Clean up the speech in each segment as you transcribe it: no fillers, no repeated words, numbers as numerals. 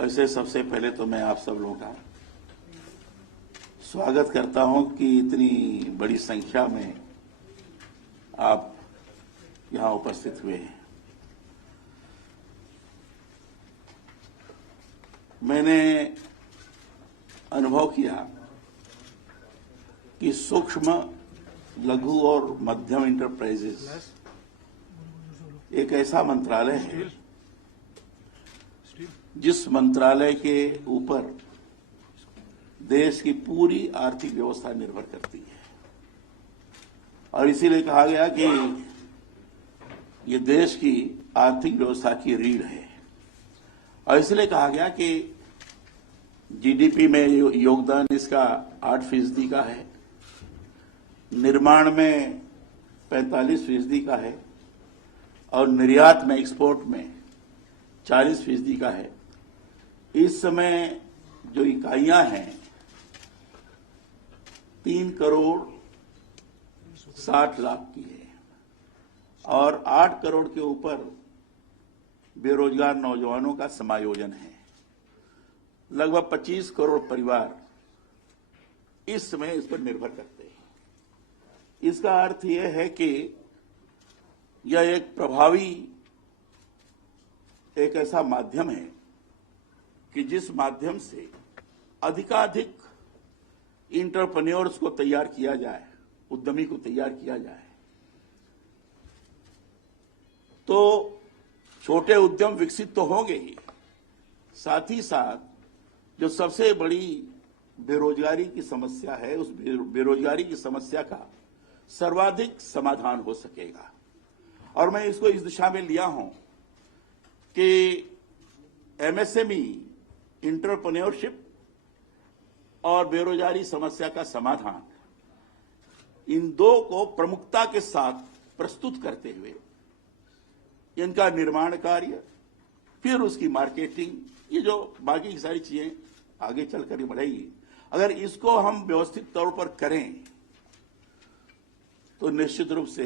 ऐसे सबसे पहले तो मैं आप सब लोगों का स्वागत करता हूं कि इतनी बड़ी संख्या में आप यहां उपस्थित हुए हैं। मैंने अनुभव किया कि सूक्ष्म, लघु और मध्यम इंटरप्राइजेस एक ऐसा मंत्रालय है जिस मंत्रालय के ऊपर देश की पूरी आर्थिक व्यवस्था निर्भर करती है और इसीलिए कहा गया कि ये देश की आर्थिक व्यवस्था की रीढ़ है और इसलिए कहा गया कि जीडीपी में योगदान इसका 8% का है, निर्माण में 45% का है और निर्यात में, एक्सपोर्ट में 40% का है। इस समय जो इकाइयां हैं 3 करोड़ 60 लाख की है और 8 करोड़ के ऊपर बेरोजगार नौजवानों का समायोजन है। लगभग 25 करोड़ परिवार इस समय इस पर निर्भर करते हैं। इसका अर्थ यह है कि यह एक प्रभावी, एक ऐसा माध्यम है कि जिस माध्यम से अधिकाधिक इंटरप्रेन्योर्स को तैयार किया जाए, उद्यमी को तैयार किया जाए, तो छोटे उद्यम विकसित तो होंगे ही, साथ ही साथ जो सबसे बड़ी बेरोजगारी की समस्या है, उस बेरोजगारी की समस्या का सर्वाधिक समाधान हो सकेगा। और मैं इसको इस दिशा में लिया हूं कि एमएसएमई, इंटरप्रेन्योरशिप और बेरोजगारी समस्या का समाधान, इन दो को प्रमुखता के साथ प्रस्तुत करते हुए इनका निर्माण कार्य, फिर उसकी मार्केटिंग, ये जो बाकी की सारी चीजें आगे चलकर बढ़ेगी, अगर इसको हम व्यवस्थित तौर पर करें तो निश्चित रूप से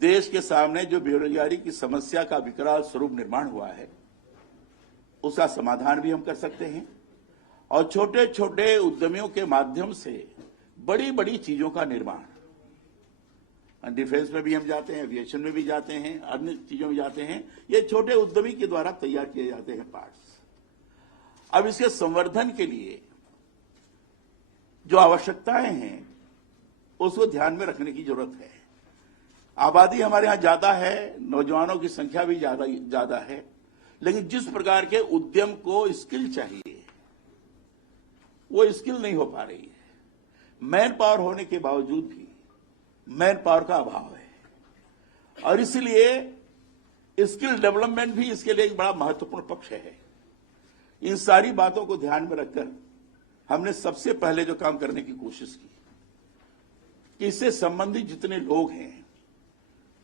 देश के सामने जो बेरोजगारी की समस्या का विकराल स्वरूप निर्माण हुआ है उसका समाधान भी हम कर सकते हैं और छोटे छोटे उद्यमियों के माध्यम से बड़ी बड़ी चीजों का निर्माण, डिफेंस में भी हम जाते हैं, एविएशन में भी जाते हैं, अन्य चीजों में जाते हैं, ये छोटे उद्यमी के द्वारा तैयार किए जाते हैं पार्ट्स। अब इसके संवर्धन के लिए जो आवश्यकताएं हैं उसको ध्यान में रखने की जरूरत है। आबादी हमारे यहां ज्यादा है, नौजवानों की संख्या भी ज्यादा है, लेकिन जिस प्रकार के उद्यम को स्किल चाहिए वो स्किल नहीं हो पा रही है। मैन पावर होने के बावजूद भी मैन पावर का अभाव है और इसलिए स्किल डेवलपमेंट भी इसके लिए एक बड़ा महत्वपूर्ण पक्ष है। इन सारी बातों को ध्यान में रखकर हमने सबसे पहले जो काम करने की कोशिश की कि इससे संबंधित जितने लोग हैं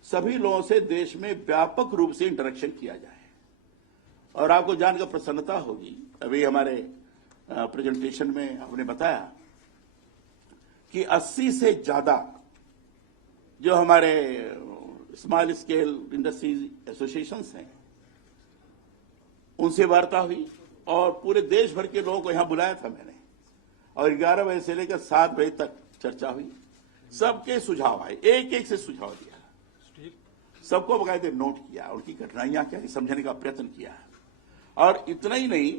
सभी लोगों से देश में व्यापक रूप से इंटरेक्शन किया जाए। और आपको जानकर प्रसन्नता होगी, अभी हमारे प्रेजेंटेशन में हमने बताया कि 80 से ज्यादा जो हमारे स्मॉल स्केल इंडस्ट्रीज एसोसिएशंस हैं उनसे वार्ता हुई और पूरे देश भर के लोगों को यहां बुलाया था मैंने और 11 बजे से लेकर 7 बजे तक चर्चा हुई। सबके सुझाव आए, एक एक से सुझाव दिया, सबको बकायदे नोट किया, उनकी कठिनाइयां क्या है समझने का प्रयत्न किया। और इतना ही नहीं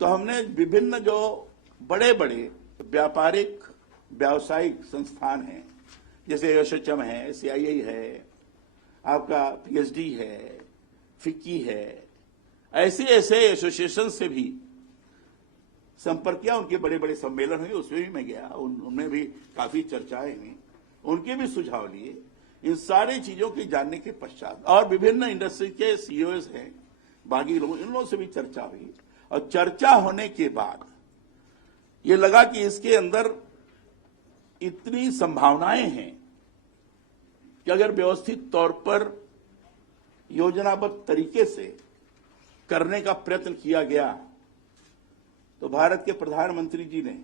तो हमने विभिन्न जो बड़े बड़े व्यापारिक व्यावसायिक संस्थान हैं, जैसे एसोचैम है, सीआईआई है, आपका पीएचडी है, फिक्की है, ऐसे ऐसे एसोसिएशन से भी संपर्क किया। उनके बड़े बड़े सम्मेलन हुए, उसमें भी मैं गया, उनमें भी काफी चर्चाएं हुई, उनके भी सुझाव लिए। इन सारी चीजों की जानने के पश्चात और विभिन्न इंडस्ट्री के सीईओज हैं, बाकी लोग, इन लोगों से भी चर्चा हुई और चर्चा होने के बाद ये लगा कि इसके अंदर इतनी संभावनाएं हैं कि अगर व्यवस्थित तौर पर योजनाबद्ध तरीके से करने का प्रयत्न किया गया तो भारत के प्रधानमंत्री जी ने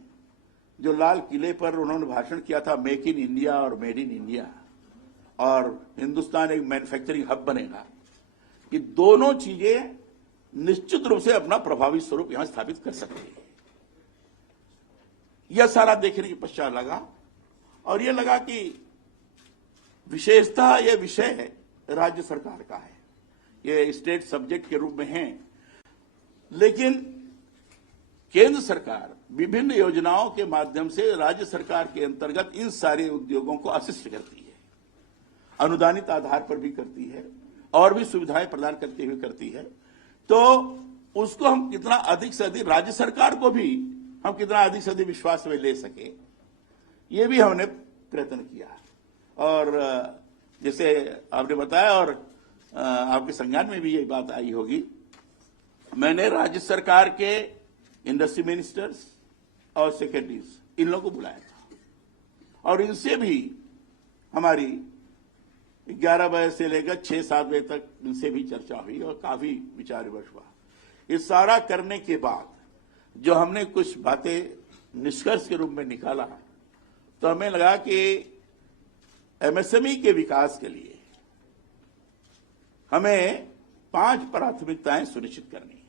जो लाल किले पर उन्होंने भाषण किया था, मेक इन इंडिया और मेड इन इंडिया, और हिंदुस्तान एक मैन्युफैक्चरिंग हब बनेगा, कि दोनों चीजें निश्चित रूप से अपना प्रभावी स्वरूप यहां स्थापित कर सकते हैं। यह सारा देखने के पश्चात लगा और यह लगा कि विशेषतः यह विषय राज्य सरकार का है, यह स्टेट सब्जेक्ट के रूप में है, लेकिन केंद्र सरकार विभिन्न योजनाओं के माध्यम से राज्य सरकार के अंतर्गत इन सारे उद्योगों को असिस्ट करती है, अनुदानित आधार पर भी करती है और भी सुविधाएं प्रदान करते हुए करती है। तो उसको हम कितना अधिक से अधिक, राज्य सरकार को भी हम कितना अधिक से अधिक विश्वास में ले सके, ये भी हमने प्रयत्न किया। और जैसे आपने बताया और आपके संज्ञान में भी ये बात आई होगी, मैंने राज्य सरकार के इंडस्ट्री मिनिस्टर्स और सेक्रेटरीज इन लोगों को बुलाया था और इनसे भी हमारी 11 बजे से लेकर 6-7 बजे तक इनसे भी चर्चा हुई और काफी विचार विमर्श हुआ। ये सारा करने के बाद जो हमने कुछ बातें निष्कर्ष के रूप में निकाला, तो हमें लगा कि एमएसएमई के विकास के लिए हमें 5 प्राथमिकताएं सुनिश्चित करनी है।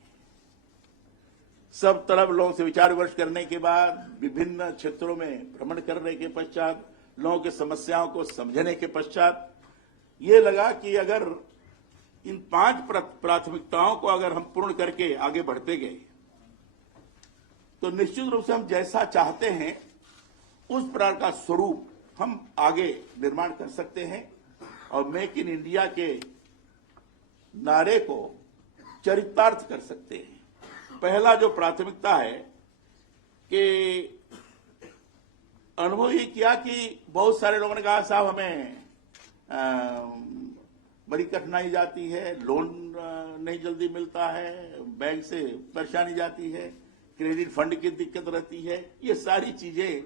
सब तरफ लोगों से विचार विमर्श करने के बाद, विभिन्न क्षेत्रों में भ्रमण करने के पश्चात, लोगों की समस्याओं को समझने के पश्चात ये लगा कि अगर इन 5 प्राथमिकताओं को अगर हम पूर्ण करके आगे बढ़ते गए तो निश्चित रूप से हम जैसा चाहते हैं उस प्रकार का स्वरूप हम आगे निर्माण कर सकते हैं और मेक इन इंडिया के नारे को चरितार्थ कर सकते हैं। पहला जो प्राथमिकता है कि अनुभव ये किया कि बहुत सारे लोगों ने कहा साहब हमें बड़ी कठिनाई जाती है, लोन नहीं जल्दी मिलता है, बैंक से परेशानी जाती है, क्रेडिट फंड की दिक्कत रहती है, ये सारी चीजें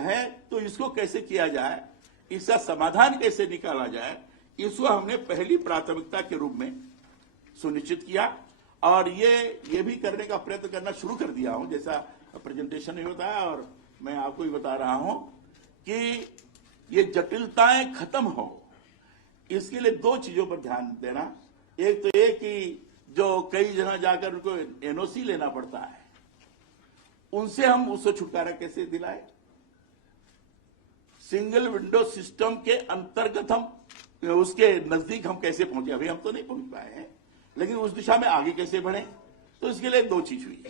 हैं। तो इसको कैसे किया जाए, इसका समाधान कैसे निकाला जाए, इसको हमने पहली प्राथमिकता के रूप में सुनिश्चित किया और ये भी करने का प्रयत्न करना शुरू कर दिया हूं, जैसा प्रेजेंटेशन में बताया और मैं आपको भी बता रहा हूं कि ये जटिलताएं खत्म हो, इसके लिए 2 चीजों पर ध्यान देना। एक तो ये कि जो कई जगह जाकर उनको एनओसी लेना पड़ता है, उनसे हम उससे छुटकारा कैसे दिलाए। सिंगल विंडो सिस्टम के अंतर्गत हम उसके नजदीक हम कैसे पहुंचे, अभी हम तो नहीं पहुंच पाए हैं, लेकिन उस दिशा में आगे कैसे बढ़े। तो इसके लिए 2 चीज हुई,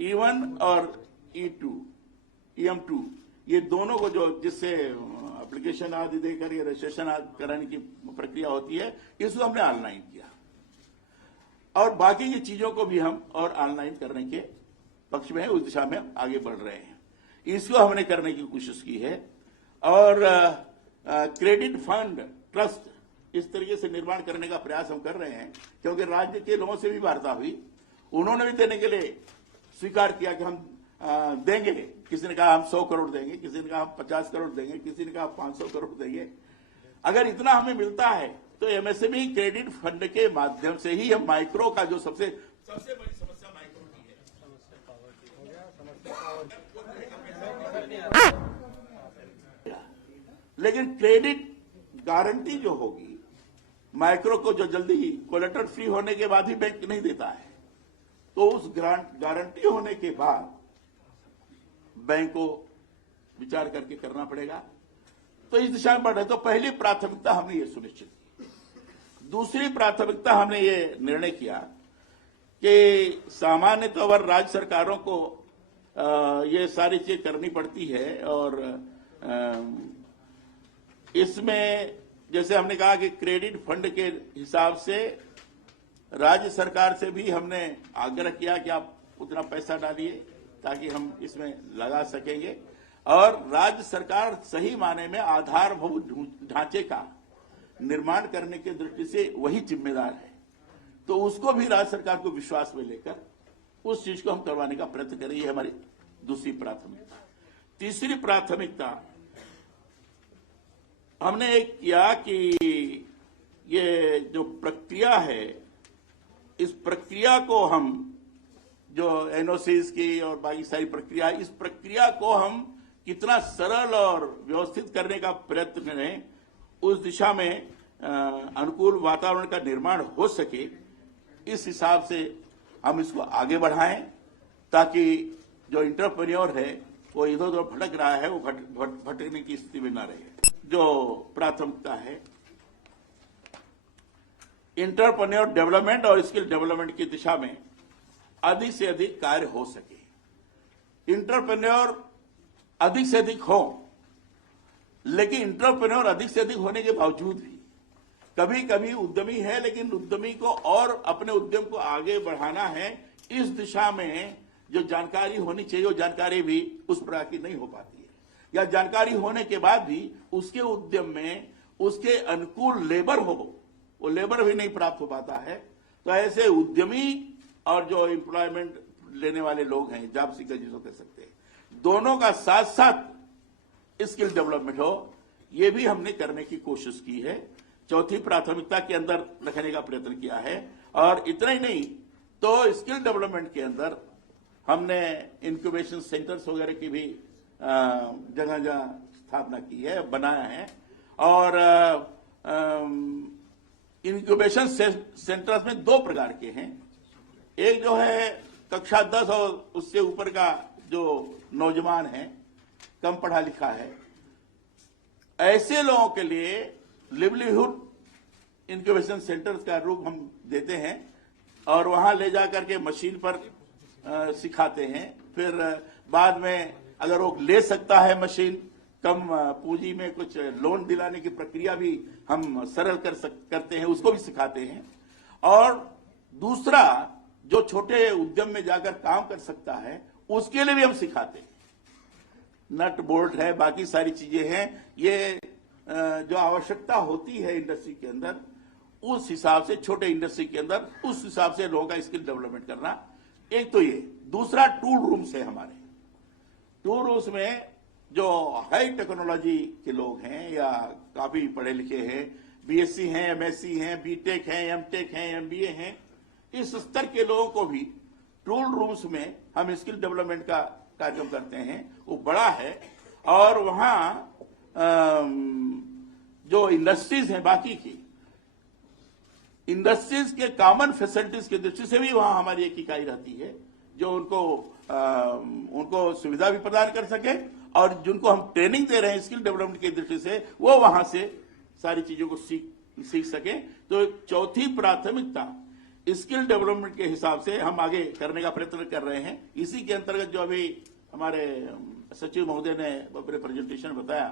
E1 और E2 EM2, ये दोनों को जो जिससे एप्लीकेशन आदि देकर ये रजिस्ट्रेशन कराने की प्रक्रिया होती है, इसको हमने ऑनलाइन किया और बाकी की चीजों को भी हम और ऑनलाइन करने के पक्ष में है, उस दिशा में आगे बढ़ रहे हैं। इसको हमने करने की कोशिश की है और क्रेडिट फंड ट्रस्ट इस तरीके से निर्माण करने का प्रयास हम कर रहे हैं, क्योंकि राज्य के लोगों से भी वार्ता हुई, उन्होंने भी देने के लिए स्वीकार किया कि हम देंगे। किसी ने कहा हम 100 करोड़ देंगे, किसी ने कहा हम 50 करोड़ देंगे, किसी ने कहा 500 करोड़ देंगे। अगर इतना हमें मिलता है तो एमएसएमई क्रेडिट फंड के माध्यम से ही हम माइक्रो का जो सबसे बड़ी समस्या माइक्रो की है, लेकिन क्रेडिट गारंटी जो होगी माइक्रो को, जो जल्दी कोलेटरल फ्री होने के बाद ही बैंक नहीं देता है, तो उस गारंटी होने के बाद बैंक को विचार करके करना पड़ेगा। तो इस दिशा में बढ़ रहे। तो पहली प्राथमिकता हमने ये सुनिश्चित की। दूसरी प्राथमिकता हमने ये निर्णय किया कि सामान्य तौर पर राज्य सरकारों को ये सारी चीज करनी पड़ती है और इसमें जैसे हमने कहा कि क्रेडिट फंड के हिसाब से राज्य सरकार से भी हमने आग्रह किया कि आप उतना पैसा डालिए ताकि हम इसमें लगा सकेंगे और राज्य सरकार सही माने में आधारभूत ढांचे का निर्माण करने की दृष्टि से वही जिम्मेदार है। तो उसको भी राज्य सरकार को विश्वास में लेकर उस चीज को हम करवाने का प्रयत्न कर रही है हमारी दूसरी प्राथमिकता। तीसरी प्राथमिकता हमने एक किया कि ये जो प्रक्रिया है, इस प्रक्रिया को हम जो एनओसीज की और बाकी सारी प्रक्रिया, इस प्रक्रिया को हम कितना सरल और व्यवस्थित करने का प्रयत्न करें, उस दिशा में अनुकूल वातावरण का निर्माण हो सके, इस हिसाब से हम इसको आगे बढ़ाएं ताकि जो इंटरप्रेन्योर है वो इधर उधर भटक रहा है वो भटकने की स्थिति में ना रहे। जो प्राथमिकता है इंटरप्रेन्योर डेवलपमेंट और स्किल डेवलपमेंट की दिशा में अधिक से अधिक कार्य हो सके। इंटरप्रेन्योर अधिक से अधिक हो, लेकिन इंटरप्रेन्योर अधिक से अधिक होने के बावजूद भी कभी कभी उद्यमी है, लेकिन उद्यमी को और अपने उद्यम को आगे बढ़ाना है, इस दिशा में जो जानकारी होनी चाहिए वो जानकारी भी उस प्रकार की नहीं हो पाती है, या जानकारी होने के बाद भी उसके उद्यम में उसके अनुकूल लेबर हो, वो लेबर भी नहीं प्राप्त हो पाता है। तो ऐसे उद्यमी और जो एम्प्लॉयमेंट लेने वाले लोग हैं, जॉब सीकर जिसको कह सकते हैं, दोनों का साथ साथ स्किल डेवलपमेंट हो, ये भी हमने करने की कोशिश की है। चौथी प्राथमिकता के अंदर रखने का प्रयत्न किया है। और इतना ही नहीं तो स्किल डेवलपमेंट के अंदर हमने इंक्यूबेशन सेंटर्स वगैरह की भी जगह जगह स्थापना की है, बनाया है। और इंक्यूबेशन सेंटर्स में दो प्रकार के हैं। एक जो है कक्षा 10 और उससे ऊपर का जो नौजवान है, कम पढ़ा लिखा है, ऐसे लोगों के लिए लिवलीहुड इंक्यूबेशन सेंटर्स का रूप हम देते हैं और वहां ले जाकर के मशीन पर सिखाते हैं। फिर बाद में अगर वो ले सकता है मशीन, कम पूंजी में कुछ लोन दिलाने की प्रक्रिया भी हम सरल करते हैं, उसको भी सिखाते हैं। और दूसरा जो छोटे उद्यम में जाकर काम कर सकता है उसके लिए भी हम सिखाते हैं। नट बोल्ट है, बाकी सारी चीजें हैं, ये जो आवश्यकता होती है इंडस्ट्री के अंदर, उस हिसाब से छोटे इंडस्ट्री के अंदर उस हिसाब से लोगों का स्किल डेवलपमेंट करना। एक तो ये, दूसरा टूल रूम्स है हमारे। टूल रूम्स में जो हाई टेक्नोलॉजी के लोग हैं या काफी पढ़े लिखे हैं, बीएससी हैं, एमएससी हैं, बीटेक हैं, एमटेक हैं, एमबीए हैं, इस स्तर के लोगों को भी टूल रूम्स में हम स्किल डेवलपमेंट का कार्यक्रम करते हैं। वो बड़ा है और वहां जो इंडस्ट्रीज हैं, बाकी की इंडस्ट्रीज के कॉमन फैसिलिटीज की दृष्टि से भी वहां हमारी एक इकाई रहती है जो उनको सुविधा भी प्रदान कर सके और जिनको हम ट्रेनिंग दे रहे हैं स्किल डेवलपमेंट की दृष्टि से, वो वहां से सारी चीजों को सीख सके। तो चौथी प्राथमिकता स्किल डेवलपमेंट के हिसाब से हम आगे करने का प्रयत्न कर रहे हैं। इसी के अंतर्गत जो अभी हमारे सचिव महोदय ने अपने प्रेजेंटेशन बताया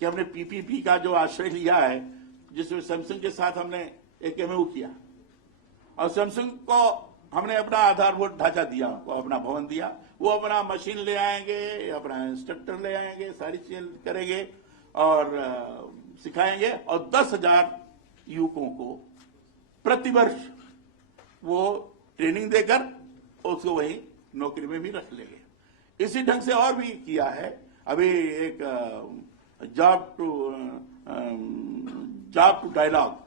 कि हमने पीपीपी का जो आश्रय लिया है, जिसमें सैमसंग के साथ हमने एक एमओयू किया और सैमसंग को हमने अपना आधारभूत ढांचा दिया, उनको अपना भवन दिया, वो अपना मशीन ले आएंगे, अपना इंस्ट्रक्टर ले आएंगे, सारी चीजें करेंगे और सिखाएंगे और 10,000 युवकों को प्रतिवर्ष वो ट्रेनिंग देकर उसको वही नौकरी में भी रख लेंगे। इसी ढंग से और भी किया है। अभी एक जॉब टू डायलॉग,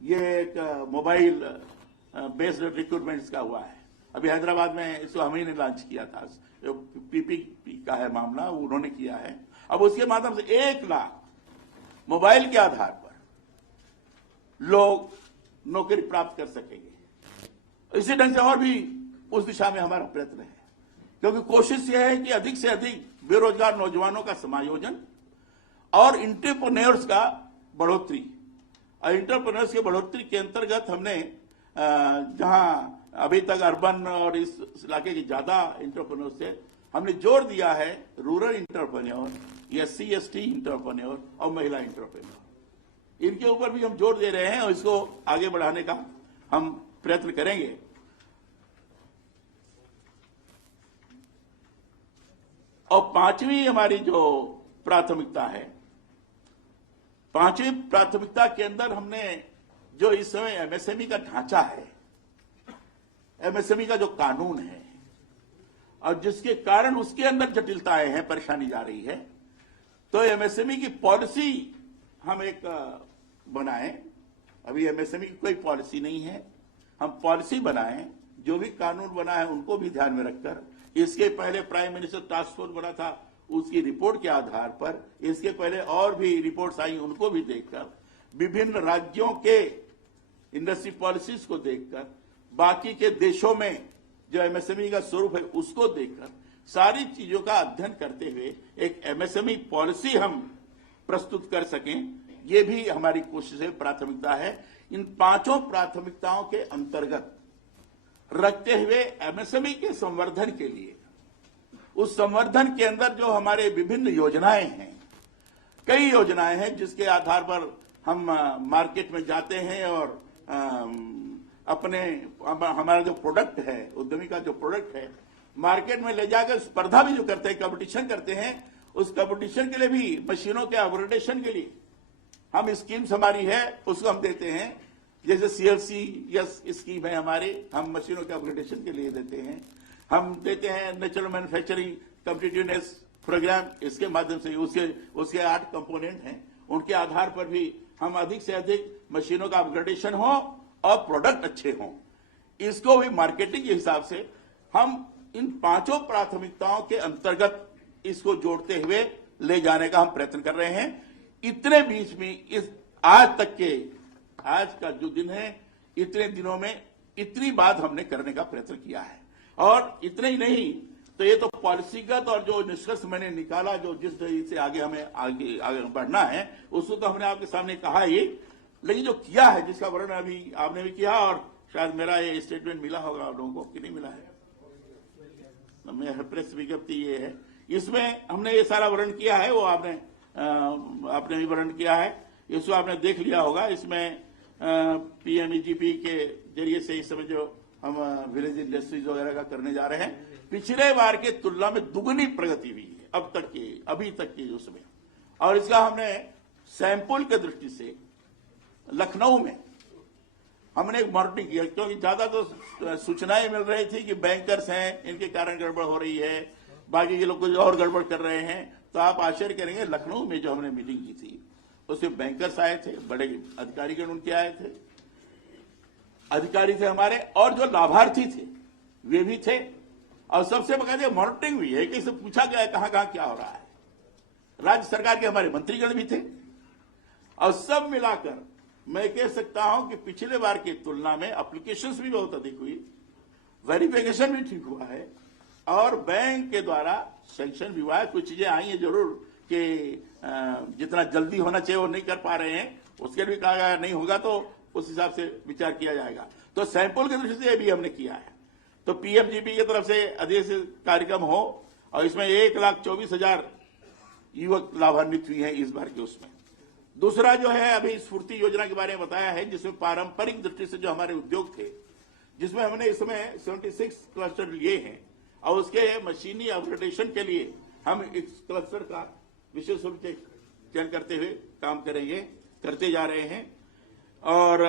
ये एक मोबाइल बेस्ड रिक्रूटमेंट का हुआ है। अभी हैदराबाद में इसको हम ही ने लॉन्च किया था। पीपीपी का है मामला, उन्होंने किया है। अब उसके माध्यम से 1 लाख मोबाइल के आधार पर लोग नौकरी प्राप्त कर सकेंगे। इसी ढंग से और भी उस दिशा में हमारा प्रयत्न है, क्योंकि कोशिश यह है कि अधिक से अधिक बेरोजगार नौजवानों का समायोजन और एंटरप्रेन्योर्स का बढ़ोतरी। और एंटरप्रेन्योर्स की बढ़ोतरी के अंतर्गत हमने जहां अभी तक अर्बन और इस इलाके के ज्यादा एंटरप्रेन्योर्स थे, हमने जोर दिया है रूरल एंटरप्रेन्योर, SC/ST एंटरप्रेन्योर और महिला एंटरप्रेन्योर। इनके ऊपर भी हम जोर दे रहे हैं और इसको आगे बढ़ाने का हम प्रयत्न करेंगे। और पांचवी हमारी जो प्राथमिकता है, पांचवी प्राथमिकता के अंदर हमने जो इस समय एमएसएमई का ढांचा है, एमएसएमई का जो कानून है और जिसके कारण उसके अंदर जटिलताएं हैं, परेशानी जा रही है, तो एमएसएमई की पॉलिसी हम एक बनाएं। अभी एमएसएमई की कोई पॉलिसी नहीं है, हम पॉलिसी बनाएं। जो भी कानून बना है उनको भी ध्यान में रखकर, इसके पहले प्राइम मिनिस्टर टास्क फोर्स बना था, उसकी रिपोर्ट के आधार पर, इसके पहले और भी रिपोर्ट्स आई, उनको भी देखकर विभिन्न राज्यों के इंडस्ट्री पॉलिसीज को देखकर, बाकी के देशों में जो एमएसएमई का स्वरूप है उसको देखकर, सारी चीजों का अध्ययन करते हुए एक एमएसएमई पॉलिसी हम प्रस्तुत कर सकें, ये भी हमारी कोशिश है, प्राथमिकता है। इन 5 प्राथमिकताओं के अंतर्गत रखते हुए एमएसएमई के संवर्धन के लिए, उस संवर्धन के अंदर जो हमारे विभिन्न योजनाएं हैं, कई योजनाएं हैं जिसके आधार पर हम मार्केट में जाते हैं और अपने हमारा जो प्रोडक्ट है, उद्यमी का जो प्रोडक्ट है, मार्केट में ले जाकर स्पर्धा भी जो करते हैं, कंपटीशन करते हैं, उस कंपटीशन के लिए भी मशीनों के अपग्रेडेशन के लिए हम स्कीम्स हमारी है उसको हम देते हैं। जैसे CFC स्कीम है हमारी, हम मशीनों के अपग्रेडेशन के लिए देते हैं। हम देते हैं नेचुरल मैन्युफैक्चरिंग कॉम्पिटिटिवनेस प्रोग्राम, इसके माध्यम से उसके 8 कंपोनेंट हैं, उनके आधार पर भी हम अधिक से अधिक मशीनों का अपग्रेडेशन हो और प्रोडक्ट अच्छे हों। इसको भी मार्केटिंग के हिसाब से हम इन 5 प्राथमिकताओं के अंतर्गत इसको जोड़ते हुए ले जाने का हम प्रयत्न कर रहे हैं। इतने बीच में इस आज का जो दिन है, इतने दिनों में इतनी बात हमने करने का प्रयत्न किया है। और इतने ही नहीं, तो ये तो पॉलिसीगत और जो निष्कर्ष मैंने निकाला, जो जिस तरीके से आगे हमें आगे बढ़ना है, उसको तो हमने आपके सामने कहा ही, लेकिन जो किया है, जिसका वर्णन अभी आपने भी किया, और शायद मेरा ये स्टेटमेंट मिला होगा आप लोगों को कि नहीं मिला है, मेरा प्रेस विज्ञप्ति ये है, इसमें हमने ये सारा वर्णन किया है, वो आपने भी वर्णन किया है, इसको आपने देख लिया होगा। इसमें PMEGP के जरिए से इस समय जो हम विलेज इंडस्ट्रीज वगैरह का करने जा रहे हैं, पिछले बार के तुलना में दुगनी प्रगति हुई है अभी तक की उसमें। और इसका हमने सैंपल के दृष्टि से लखनऊ में हमने एक मॉनिटरिंग किया, क्योंकि ज्यादा तो सूचनाएं मिल रही थी कि बैंकर्स हैं, इनके कारण गड़बड़ हो रही है, बाकी के लोग कुछ और गड़बड़ कर रहे हैं। तो आप आश्चर्य करेंगे, लखनऊ में जो हमने मीटिंग की थी उसमें बैंकर्स आए थे, बड़े अधिकारीगण उनके आए थे, अधिकारी थे हमारे, और जो लाभार्थी थे वे भी थे, और सबसे बकायदे मॉनिटरिंग भी है कि इससे पूछा गया कहां कहां क्या हो रहा है। राज्य सरकार के हमारे मंत्रीगण भी थे, और सब मिलाकर मैं कह सकता हूं कि पिछले बार की तुलना में एप्लीकेशंस भी बहुत अधिक हुई, वेरिफिकेशन भी ठीक हुआ है, और बैंक के द्वारा सैंक्शन भी हुआ है। कुछ चीजें आई हैं जरूर कि जितना जल्दी होना चाहिए वो नहीं कर पा रहे हैं, उसके लिए भी कहा गया नहीं होगा तो उस हिसाब से विचार किया जाएगा। तो सैंपल की दृष्टि से ये भी हमने किया है। तो PMGP की तरफ से अधिक कार्यक्रम हो, और इसमें 1,24,000 युवक लाभान्वित हुई है इस बार के उसमें। दूसरा जो है, अभी स्फूर्ति योजना के बारे में बताया है, जिसमें पारंपरिक दृष्टि से जो हमारे उद्योग थे, जिसमें हमने इसमें 76 क्लस्टर लिए हैं, और उसके मशीनी अपग्रेडेशन के लिए हम इस क्लस्टर का विशेष रूप से चयन करते हुए काम करते जा रहे हैं। और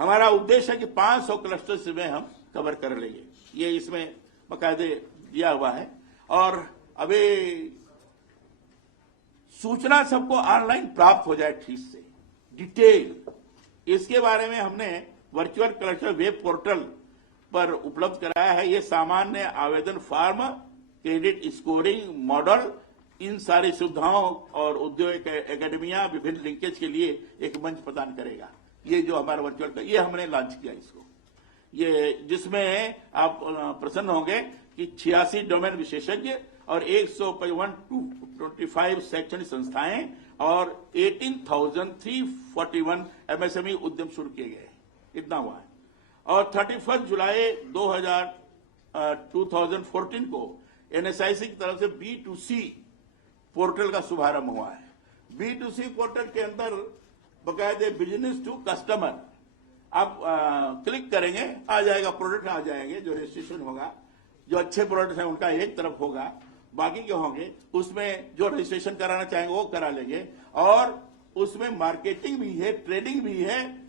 हमारा उद्देश्य है कि 500 क्लस्टर्स में हम कवर कर लेंगे, ये इसमें बाकायदे दिया हुआ है। और अभी सूचना सबको ऑनलाइन प्राप्त हो जाए ठीक से, डिटेल, इसके बारे में हमने वर्चुअल कलेक्टर वेब पोर्टल पर उपलब्ध कराया है। ये सामान्य आवेदन फॉर्म, क्रेडिट स्कोरिंग मॉडल, इन सारी सुविधाओं और उद्योग एकेडमियां विभिन्न लिंकेज के लिए एक मंच प्रदान करेगा। ये जो हमारा वर्चुअल, ये हमने लॉन्च किया इसको, ये जिसमें आप प्रसन्न होंगे कि 86 डोमेन विशेषज्ञ और 125 शैक्षणिक संस्थाएं और 18,341 MSME उद्यम शुरू किए गए, इतना हुआ है। और 31 जुलाई 2014 को NSIC की तरफ से B2C पोर्टल का शुभारंभ हुआ है। B2C पोर्टल के अंदर बकायदे बिजनेस टू कस्टमर आप क्लिक करेंगे, आ जाएगा, प्रोडक्ट आ जाएंगे, जो रजिस्ट्रेशन होगा, जो अच्छे प्रोडक्ट हैं उनका एक तरफ होगा, बाकी के होंगे उसमें जो रजिस्ट्रेशन कराना चाहेंगे वो करा लेंगे, और उसमें मार्केटिंग भी है, ट्रेडिंग भी है,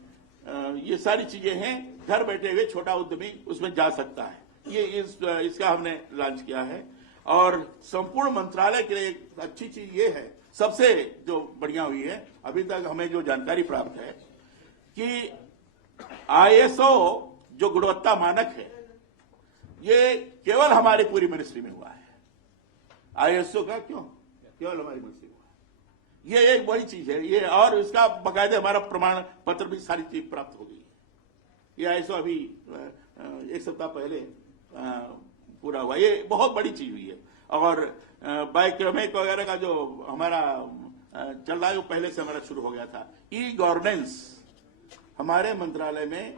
ये सारी चीजें हैं, घर बैठे हुए छोटा उद्यमी उसमें जा सकता है। ये इसका हमने लॉन्च किया है। और संपूर्ण मंत्रालय के लिए एक अच्छी चीज ये है, सबसे जो बढ़िया हुई है, अभी तक हमें जो जानकारी प्राप्त है कि ISO जो गुणवत्ता मानक है, ये केवल हमारी पूरी मिनिस्ट्री में हुआ है। ISO का क्यों केवल हमारी मिनिस्ट्री में हुआ है, ये एक बड़ी चीज है ये, और इसका बाकायदे हमारा प्रमाण पत्र भी सारी चीज प्राप्त हो गई है। ये ऐसा अभी एक सप्ताह पहले पूरा हुआ, ये बहुत बड़ी चीज हुई है। और बायोक्रमिक वगैरह का जो हमारा चल रहा है वो पहले से हमारा शुरू हो गया था। ई गवर्नेंस हमारे मंत्रालय में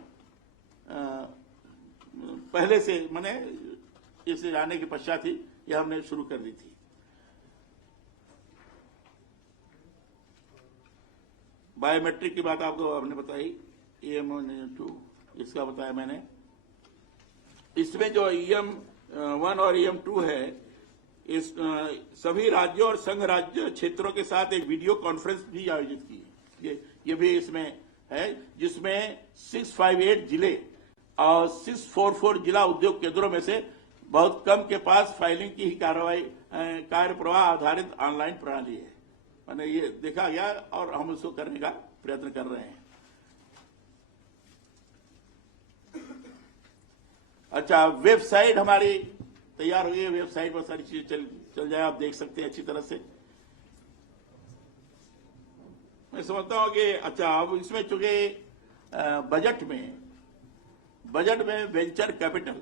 पहले से मैंने इसे आने के पश्चात ही ये हमने शुरू कर दी थी। बायोमेट्रिक की बात आपको हमने बताई, EM2 इसका बताया मैंने। इसमें जो EM1 और EM2 है, इस सभी राज्यों और संघ राज्य क्षेत्रों के साथ एक वीडियो कॉन्फ्रेंस भी आयोजित की है। ये भी इसमें है, जिसमें 658 जिले और 644 जिला उद्योग केंद्रों में से बहुत कम के पास फाइलिंग की ही कार्य प्रवाह आधारित ऑनलाइन प्रणाली है। मैंने ये देखा गया और हम उसको करने का प्रयत्न कर रहे हैं। अच्छा, वेबसाइट हमारी तैयार हो गई है। वेबसाइट पर सारी चीजें चल जाए, आप देख सकते हैं अच्छी तरह से। मैं समझता हूं कि अच्छा, अब इसमें चूंकि बजट में वेंचर कैपिटल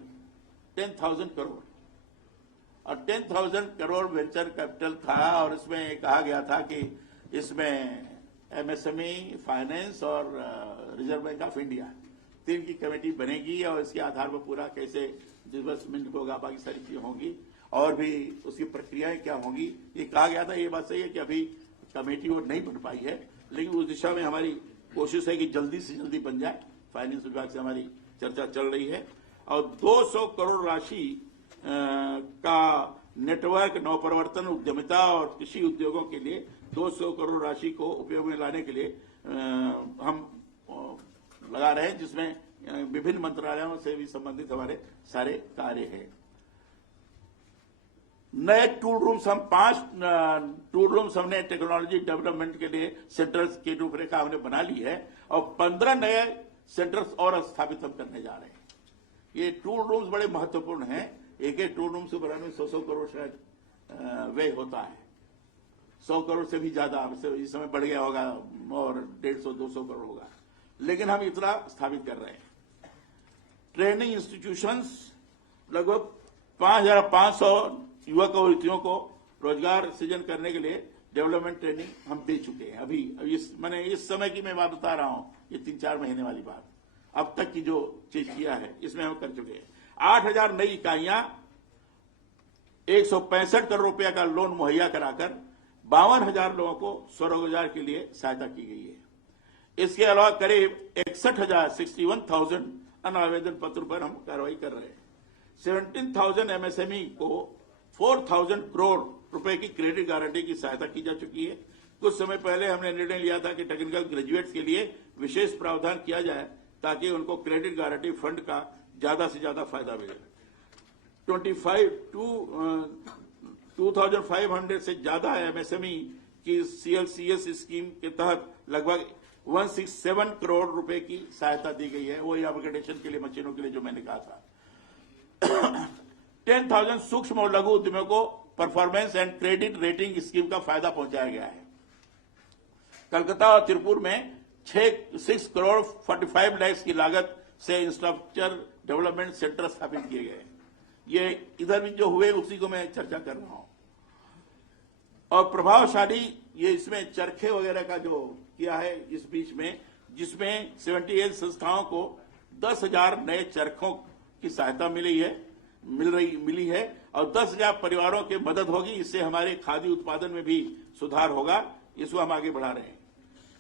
10,000 करोड़ और 10,000 करोड़ वेंचर कैपिटल था, और इसमें कहा गया था कि इसमें MSME, फाइनेंस और रिजर्व बैंक ऑफ इंडिया 3 की कमेटी बनेगी और इसके आधार पर पूरा कैसे डिसबर्समेंट होगा, बाकी सारी चीजें होंगी और भी उसकी प्रक्रियाएं क्या होंगी, ये कहा गया था। ये बात सही है कि अभी कमेटी वो नहीं बन पाई है, लेकिन उस दिशा में हमारी कोशिश है कि जल्दी से जल्दी बन जाए। फाइनेंस विभाग से हमारी चर्चा चल रही है। और 200 करोड़ राशि का नेटवर्क नवप्रवर्तन उद्यमिता और कृषि उद्योगों के लिए 200 करोड़ राशि को उपयोग में लाने के लिए हम लगा रहे हैं, जिसमें विभिन्न मंत्रालयों से भी संबंधित हमारे सारे कार्य हैं। नए टूल रूम्स, हम 5 टूल रूम्स हमने टेक्नोलॉजी डेवलपमेंट के लिए सेंटर्स की रूपरेखा हमने बना ली है और 15 नए सेंटर्स और स्थापित हम करने जा रहे हैं। ये टूल रूम्स बड़े महत्वपूर्ण हैं। एक एक टूल रूम से बनाने में 100 करोड़ शायद व्यय होता है, 100 करोड़ से भी ज्यादा इस समय बढ़ गया होगा और 150-200 करोड़ होगा, लेकिन हम इतना स्थापित कर रहे हैं। ट्रेनिंग इंस्टीट्यूशंस, लगभग 5,500 युवक और युवतियों को रोजगार सृजन करने के लिए डेवलपमेंट ट्रेनिंग हम दे चुके हैं। अभी मैंने इस समय की मैं बात बता रहा हूं, ये 3-4 महीने वाली बात, अब तक की जो चीज किया है इसमें हम कर चुके हैं। 8,000 नई इकाइयां, 165 करोड़ रुपया का लोन मुहैया कराकर 52,000 लोगों को स्वरोजगार के लिए सहायता की गई है। इसके अलावा करीब 61,000 अनावेदन पत्र पर हम कार्रवाई कर रहे हैं। 17,000 MSME को 4,000 करोड़ रुपए की क्रेडिट गारंटी की सहायता की जा चुकी है। कुछ समय पहले हमने निर्णय लिया था कि टेक्निकल ग्रेजुएट्स के लिए विशेष प्रावधान किया जाए ताकि उनको क्रेडिट गारंटी फंड का ज्यादा से ज्यादा फायदा मिले। 2,500 से ज्यादा MSME की CLCS स्कीम के तहत लगभग 167 करोड़ रुपए की सहायता दी गई है। वही अपग्रेडेशन के लिए, मशीनों के लिए जो मैंने कहा था। 10,000 सूक्ष्म और लघु उद्यमियों को performance and credit rating scheme का फायदा पहुंचाया गया है। कलकत्ता और तिरुपुर में 6 करोड़ 45 लाख की लागत से इंफ्रास्ट्रक्चर डेवलपमेंट सेंटर स्थापित किए गए। ये इधर भी जो हुए उसी को मैं चर्चा कर रहा हूं। और प्रभावशाली, ये इसमें चरखे वगैरह का जो किया है इस बीच में, जिसमें 78 संस्थाओं को 10,000 नए चरखों की सहायता मिली है और 10,000 परिवारों की मदद होगी। इससे हमारे खादी उत्पादन में भी सुधार होगा। इसको हम आगे बढ़ा रहे हैं।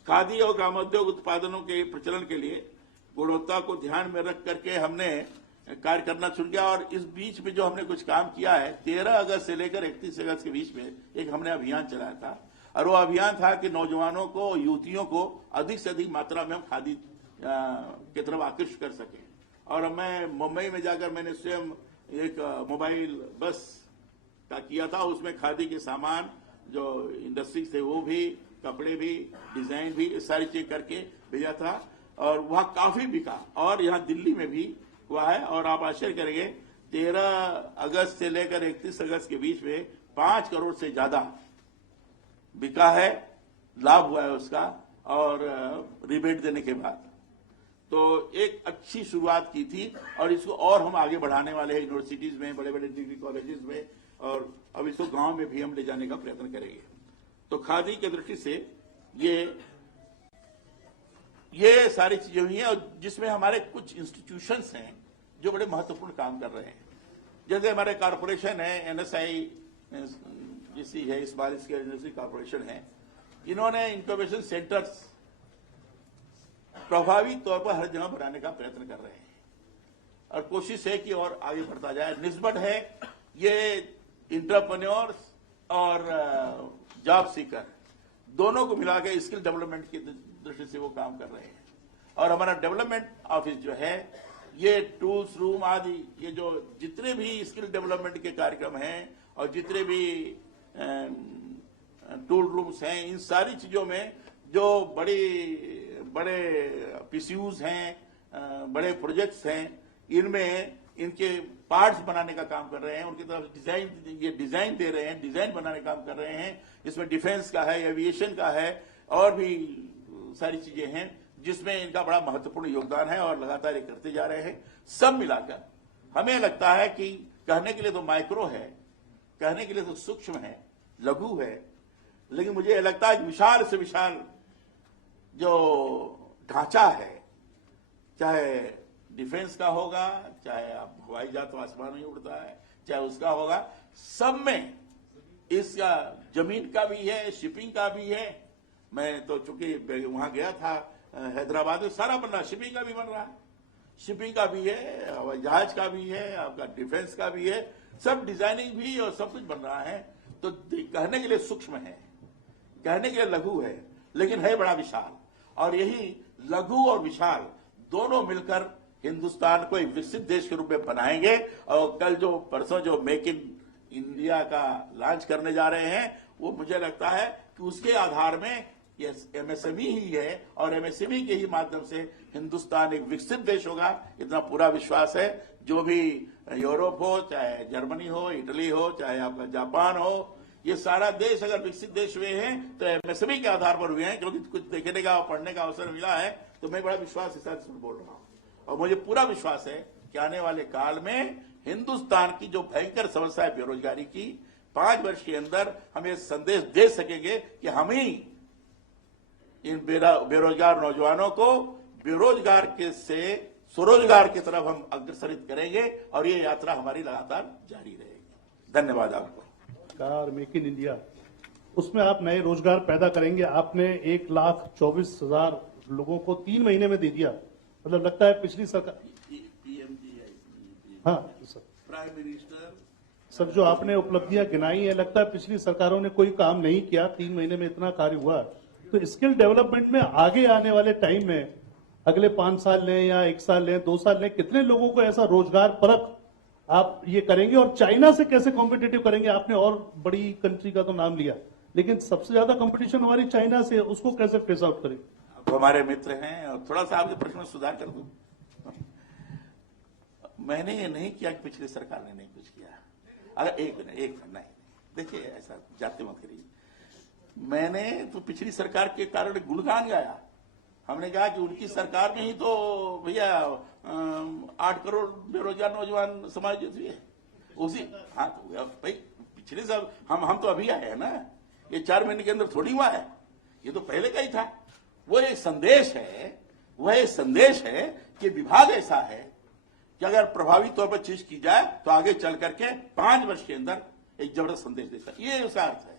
खादी और ग्रामोद्योग उत्पादनों के प्रचलन के लिए गुणवत्ता को ध्यान में रख करके हमने कार्य करना शुरू किया। और इस बीच में जो हमने कुछ काम किया है, 13 अगस्त से लेकर 31 अगस्त के बीच में एक हमने अभियान चलाया था, और वो अभियान था कि नौजवानों को, युवतियों को अधिक से अधिक मात्रा में हम खादी की तरफ आकृष्ट कर सकें। और मैं मुंबई में जाकर मैंने स्वयं एक मोबाइल बस का किया था। उसमें खादी के सामान जो इंडस्ट्रीज थे वो भी, कपड़े भी, डिजाइन भी, सारी चीज करके भेजा था और वहां काफी बिका। और यहां दिल्ली में भी हुआ है। और आप आश्चर्य करेंगे, 13 अगस्त से लेकर 31 अगस्त के बीच में 5 करोड़ से ज्यादा बिका है। लाभ हुआ है उसका, और रिबेट देने के बाद तो एक अच्छी शुरुआत की थी, और इसको और हम आगे बढ़ाने वाले हैं यूनिवर्सिटीज में, बड़े बड़े डिग्री कॉलेजेस में, और अब इसको गांव में भी हम ले जाने का प्रयत्न करेंगे। तो खादी की दृष्टि से ये सारी चीजें हुई हैं, और जिसमें हमारे कुछ इंस्टीट्यूशंस हैं जो बड़े महत्वपूर्ण काम कर रहे हैं। जैसे हमारे कॉरपोरेशन है, NSI है, स्मॉल स्केल इंडस्ट्री कॉरपोरेशन है, इन्होंने इंक्यूबेशन सेंटर्स प्रभावी तौर पर हर जगह बनाने का प्रयत्न कर रहे हैं, और कोशिश है कि और आगे बढ़ता जाए। निस्बत है ये इंटरप्रेन्योर्स और जॉब सीकर दोनों को मिला के स्किल डेवलपमेंट की दृष्टि से वो काम कर रहे हैं। और हमारा डेवलपमेंट ऑफिस जो है, ये टूल्स रूम आदि, ये जो जितने भी स्किल डेवलपमेंट के कार्यक्रम हैं और जितने भी टूल रूम्स हैं, इन सारी चीजों में जो बड़े पीसीयूज हैं, बड़े प्रोजेक्ट्स हैं, इनमें इनके पार्ट्स बनाने का काम कर रहे हैं, उनकी तरफ डिजाइन दे रहे हैं, डिजाइन बनाने का काम कर रहे हैं। इसमें डिफेंस का है, एविएशन का है, और भी सारी चीजें हैं जिसमें इनका बड़ा महत्वपूर्ण योगदान है, और लगातार ये करते जा रहे हैं। सब मिलाकर हमें लगता है कि कहने के लिए तो माइक्रो है, कहने के लिए तो सूक्ष्म है, लघु है, लेकिन मुझे यह लगता है कि विशाल से विशाल जो ढांचा है, चाहे डिफेंस का होगा, चाहे आप हवाई जहाज तो आसमान में उड़ता है, चाहे उसका होगा, सब में इसका जमीन का भी है, शिपिंग का भी है। मैं तो चूंकि वहां गया था हैदराबाद में, सारा बन रहा, शिपिंग का भी बन रहा है, शिपिंग का भी है, हवाई जहाज का भी है, आपका डिफेंस का भी है, सब डिजाइनिंग भी और सब कुछ बन रहा है। तो कहने के लिए सूक्ष्म है, कहने के लिए लघु है, लेकिन है बड़ा विशाल। और यही लघु और विशाल दोनों मिलकर हिंदुस्तान को एक विकसित देश के रूप में बनाएंगे। और कल जो परसों जो मेक इन इंडिया का लॉन्च करने जा रहे हैं, वो मुझे लगता है कि उसके आधार में ये एमएसएमई ही है, और एमएसएमई के ही माध्यम से हिंदुस्तान एक विकसित देश होगा, इतना पूरा विश्वास है। जो भी यूरोप हो, चाहे जर्मनी हो, इटली हो, चाहे आपका जापान हो, ये सारा देश अगर विकसित देश हुए हैं तो एमएसएमई के आधार पर हुए हैं, क्योंकि कुछ देखने का और पढ़ने का अवसर मिला है। तो मैं बड़ा विश्वास के साथ बोल रहा हूं, और मुझे पूरा विश्वास है कि आने वाले काल में हिंदुस्तान की जो भयंकर समस्या है बेरोजगारी की, 5 वर्ष के अंदर हम ये संदेश दे सकेंगे कि हम ही इन बेरोजगार नौजवानों को बेरोजगार के से स्वरोजगार की तरफ हम अग्रसरित करेंगे, और ये यात्रा हमारी लगातार जारी रहेगी। धन्यवाद आपको। मेक इन इंडिया, उसमें आप नए रोजगार पैदा करेंगे। आपने 1,24,000 लोगों को 3 महीने में दे दिया, मतलब लगता है पिछली सरकार, हाँ सर, प्राइम मिनिस्टर सर, जो आपने उपलब्धियां गिनाई है, लगता है पिछली सरकारों ने कोई काम नहीं किया, 3 महीने में इतना कार्य हुआ। तो स्किल डेवलपमेंट में आगे आने वाले टाइम में, अगले 5 साल लें या 1 साल लें, 2 साल लें, कितने लोगों को ऐसा रोजगार परक आप ये करेंगे, और चाइना से कैसे कॉम्पिटिटिव करेंगे? आपने और बड़ी कंट्री का तो नाम लिया, लेकिन सबसे ज्यादा कंपटीशन हमारी चाइना से, उसको कैसे फेस आउट करें? तो हमारे मित्र हैं, और थोड़ा सा आपके प्रश्न में सुधार कर दूं। मैंने ये नहीं किया कि पिछली सरकार ने नहीं कुछ किया। अगर एक नहीं, देखिए ऐसा जाते मत करिए। मैंने तो पिछली सरकार के कारण गुणगान गाया। हमने कहा कि उनकी सरकार में ही तो भैया 8 करोड़ बेरोजगार नौजवान समायोजित हुए उसी। हाँ तो भाई पिछले सब हम तो अभी आए हैं ना, ये 4 महीने के अंदर थोड़ी हुआ है, ये तो पहले का ही था। वो एक संदेश है, वह एक संदेश है कि विभाग ऐसा है कि अगर प्रभावी तौर पर चीज की जाए तो आगे चल करके 5 वर्ष के अंदर एक जबरदस्त संदेश देता है। ये उसका अर्थ है।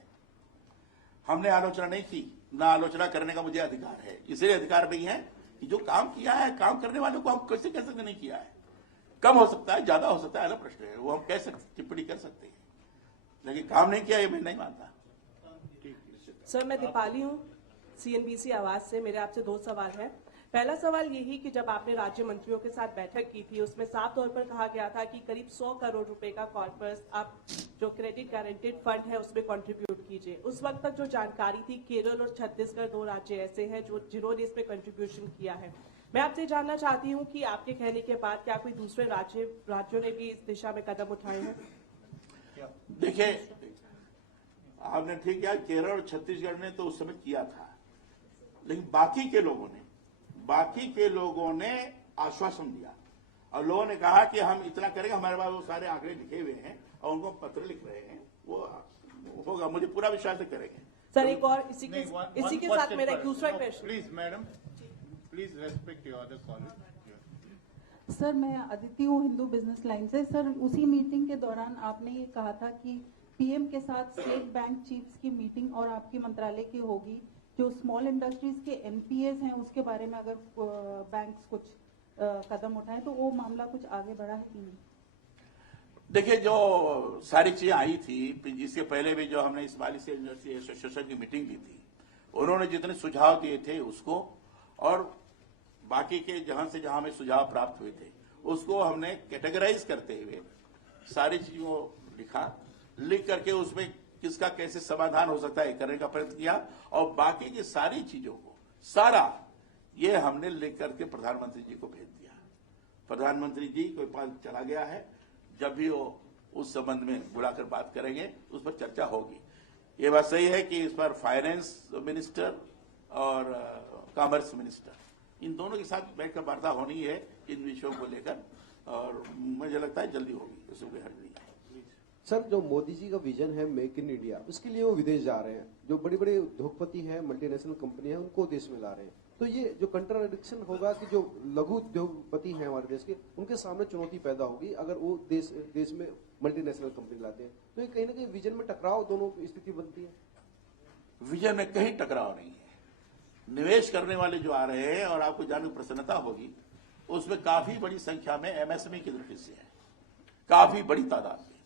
हमने आलोचना नहीं की, ना आलोचना करने का मुझे अधिकार है। इसलिए अधिकार नहीं है कि जो काम किया है, काम करने वालों को हम कैसे कह सकते नहीं किया है। कम हो सकता है, ज्यादा हो सकता है, अलग प्रश्न है, वो हम कह सकते, टिप्पणी कर सकते हैं, लेकिन काम नहीं किया ये मैं नहीं मानता। सर, मैं दीपाली हूँ, CNBC आवाज से। मेरे आपसे 2 सवाल हैं। पहला सवाल यही कि जब आपने राज्य मंत्रियों के साथ बैठक की थी, उसमें साफ तौर पर कहा गया था कि करीब 100 करोड़ रुपए का कॉर्पस आप जो क्रेडिट गारंटेड फंड है उसमें कंट्रीब्यूट कीजिए। उस वक्त तक जो जानकारी थी, केरल और छत्तीसगढ़ 2 राज्य ऐसे हैं जिन्होंने इसमें कंट्रीब्यूशन किया है। मैं आपसे जानना चाहती हूँ कि आपके कहने के बाद क्या कोई दूसरे राज्यों ने भी इस दिशा में कदम उठाए हैं? देखिए, आपने ठीक किया, केरल और छत्तीसगढ़ ने तो उस समय किया था, लेकिन बाकी के लोगों ने आश्वासन दिया और लोगों ने कहा कि हम इतना करेंगे, हमारे पास वो सारे आंकड़े लिखे हुए हैं और उनको पत्र लिख रहे हैं, वो होगा, मुझे पूरा विश्वास है करेंगे। सर एक और इसी के साथ मेरा एक दूसरा question. Please madam, please respect your other colleague. Sir मैं अदिति हूँ, हिंदू बिजनेस लाइन से। सर उसी मीटिंग के दौरान आपने ये कहा था कि पीएम के साथ स्टेट बैंक चीफ्स की मीटिंग और आपके मंत्रालय की होगी, जो स्मॉल इंडस्ट्रीज के एनपीएस हैं उसके बारे में अगर बैंक्स कुछ कदम उठाएं तो वो मामला कुछ आगे बढ़ा है कि नहीं? देखिए, जो सारी चीजें आई थी, जिसके पहले भी जो हमने स्मॉल इंडस्ट्री एसोसिएशन की मीटिंग की थी, उन्होंने जितने सुझाव दिए थे उसको और बाकी के जहां से जहां हमें सुझाव प्राप्त हुए थे उसको हमने कैटेगराइज करते हुए सारी चीजों को लिख करके उसमें किसका कैसे समाधान हो सकता है करने का प्रयत्न किया और बाकी की सारी चीजों को सारा ये हमने लिख करके प्रधानमंत्री जी को भेज दिया। प्रधानमंत्री जी के पास चला गया है, जब भी वो उस संबंध में बुलाकर बात करेंगे उस पर चर्चा होगी। ये बात सही है कि इस पर फाइनेंस मिनिस्टर और कॉमर्स मिनिस्टर इन दोनों के साथ बैठकर वार्ता होनी है इन विषयों को लेकर और मुझे लगता है जल्दी होगी, उसमें कोई हर्ज नहीं है। सर जो मोदी जी का विजन है मेक इन इंडिया, उसके लिए वो विदेश जा रहे हैं, जो बड़े बड़े उद्योगपति हैं, मल्टीनेशनल कंपनी है, उनको देश में ला रहे हैं, तो ये जो कंट्राडिक्शन होगा कि जो लघु उद्योगपति हैं हमारे देश के, उनके सामने चुनौती पैदा होगी अगर वो देश में मल्टीनेशनल कंपनी लाते हैं, तो ये कहीं ना कहीं विजन में टकराव दोनों की स्थिति बनती है। विजन में कहीं टकराव नहीं है। निवेश करने वाले जो आ रहे हैं और आपको जानकर प्रसन्नता होगी, उसमें काफी बड़ी संख्या में एमएसएमई की दृष्टि से है, काफी बड़ी तादाद में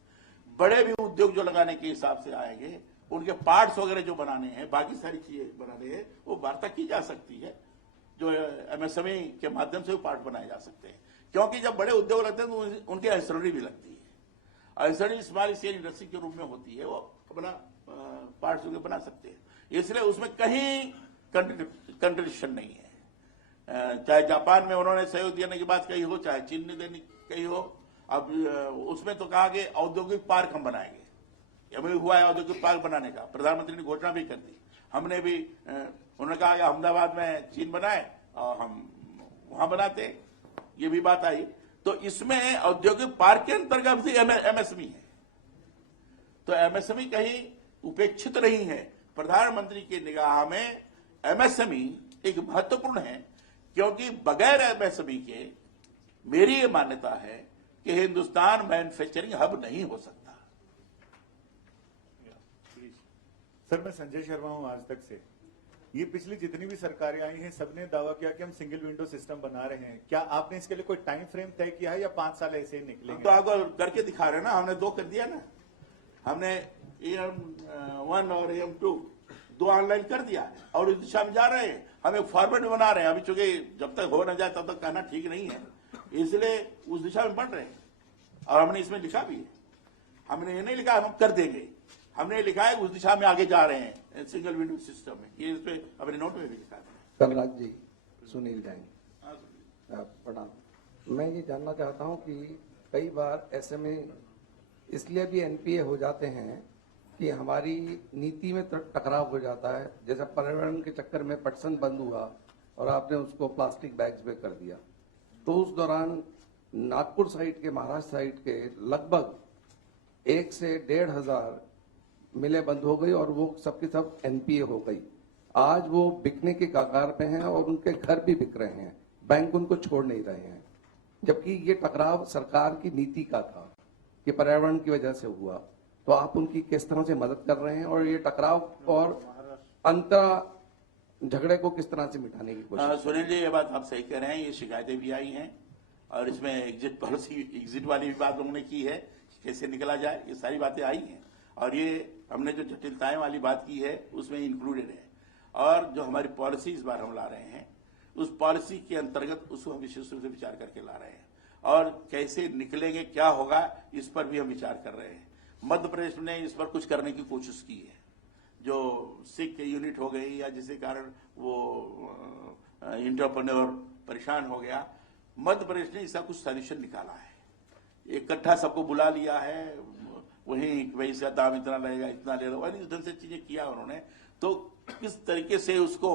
बड़े भी उद्योग जो लगाने के हिसाब से आएंगे, उनके पार्ट्स वगैरह जो बनाने हैं, बाकी सारी चीजें बनाने हैं, वो वार्ता की जा सकती है, जो एमएसएमई के माध्यम से वो पार्ट बनाए जा सकते हैं। क्योंकि जब बड़े उद्योग लगते हैं तो उनकी एंसेलरी भी लगती है, एंसेलरी स्मॉल स्केल इंडस्ट्री के रूप में होती है, वो अपना पार्ट्स बना सकते हैं, इसलिए उसमें कहीं कंट्रडिक्शन नहीं है। चाहे जापान में उन्होंने सहयोग देने की बात कही हो, चाहे चीन ने देने की कही हो, अब उसमें तो कहा कि औद्योगिक पार्क हम बनाएंगे, अभी हुआ है औद्योगिक पार्क बनाने का, प्रधानमंत्री ने घोषणा भी कर दी, हमने भी उन्होंने कहा कि अहमदाबाद में चीन बनाए और हम वहां बनाते, ये भी बात आई। तो इसमें औद्योगिक पार्क के अंतर्गत भी एमएसएमई है, तो एमएसएमई कहीं उपेक्षित नहीं है। प्रधानमंत्री की निगाह में एमएसएमई एक महत्वपूर्ण है, क्योंकि बगैर एमएसएमई के मेरी ये मान्यता है कि हिंदुस्तान मैन्युफैक्चरिंग हब नहीं हो सकता। सर मैं संजय शर्मा हूं आज तक से। ये पिछली जितनी भी सरकारें आई हैं सबने दावा किया कि हम सिंगल विंडो सिस्टम बना रहे हैं, क्या आपने इसके लिए कोई टाइम फ्रेम तय किया है या 5 साल ऐसे ही निकलेंगे? तो आपको करके दिखा रहे हैं ना, हमने 2 कर दिया ना, हमने AM1 और AM2 2 ऑनलाइन कर दिया और इस दिशा में जा रहे हैं। हम एक फॉर्मेट बना रहे हैं, अभी चूंकि जब तक हो न जाए तब तक कहना ठीक नहीं है, इसलिए उस दिशा में बढ़ रहे हैं। और हमने इसमें लिखा भी है, हमने ये नहीं लिखा हम कर देंगे, हमने लिखा है उस दिशा में आगे जा रहे हैं सिंगल विंडो सिस्टम में, ये इस पे अपने नोट में भी लिखा है। कलराज जी, सुनील जैन, प्रणाम। मैं ये जानना चाहता हूँ कि कई बार ऐसे में इसलिए भी एनपीए हो जाते हैं कि हमारी नीति में टकराव हो जाता है, जैसे पर्यावरण के चक्कर में पटसन बंद हुआ और आपने उसको प्लास्टिक बैग्स में कर दिया, तो उस दौरान नागपुर साइड के, महाराष्ट्र साइड के लगभग 1 से 1,500 मिलें बंद हो गई और वो सबके सब एनपीए हो गई। आज वो बिकने के कगार पे हैं और उनके घर भी बिक रहे हैं, बैंक उनको छोड़ नहीं रहे हैं, जबकि ये टकराव सरकार की नीति का था कि पर्यावरण की वजह से हुआ। तो आप उनकी किस तरह से मदद कर रहे हैं और ये टकराव और अंतर झगड़े को किस तरह से मिटाने की कोशिश? सुनील जी, ये बात आप सही कह रहे हैं, ये शिकायतें भी आई हैं और इसमें एग्जिट पॉलिसी, एग्जिट वाली भी बात उन्होंने की है, कैसे निकला जाए, ये सारी बातें आई हैं और ये हमने जो जटिलताएं वाली बात की है उसमें इंक्लूडेड है। और जो हमारी पॉलिसी इस बार हम ला रहे हैं, उस पॉलिसी के अंतर्गत उसको हम विशेष रूप से विचार करके ला रहे हैं और कैसे निकलेंगे, क्या होगा, इस पर भी हम विचार कर रहे हैं। मध्य प्रदेश ने इस पर कुछ करने की कोशिश की है, जो सिख यूनिट हो गई या जिसके कारण वो एंटरप्रेन्योर परेशान हो गया, मध्य प्रदेश ने इसका कुछ सॉल्यूशन निकाला है, इकट्ठा सबको बुला लिया है, वहीं वही से दाम इतना लगेगा, इतना ले लो, इस ढंग से चीजें किया उन्होंने। तो किस तरीके से उसको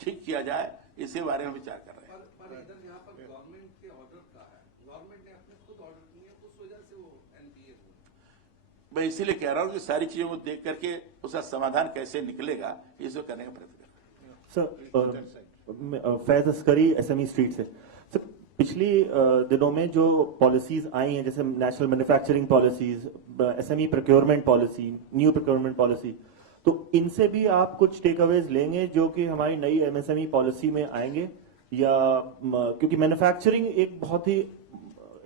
ठीक किया जाए, इसके बारे में विचार कर रहे हैं। पर इधर यहाँ पर गवर्नमेंट के ऑर्डर का है, गवर्नमेंट ने अपने खुद ऑर्डर किए हैं, उस वजह से वो एनपीए हुआ। मैं इसीलिए कह रहा हूं कि सारी चीजों को देख करके उसका समाधान कैसे निकलेगा, इसको करने का प्रयत्न कर रहे हैं। Sir, Faiz Askari SME street से। सर, पिछली दिनों में जो पॉलिसीज आई हैं, जैसे national manufacturing policies, SME procurement policy, new procurement policy, तो इनसे भी आप कुछ टेक अवेज लेंगे जो कि हमारी नई एमएसएमई पॉलिसी में आएंगे, या क्योंकि मैन्युफैक्चरिंग एक बहुत ही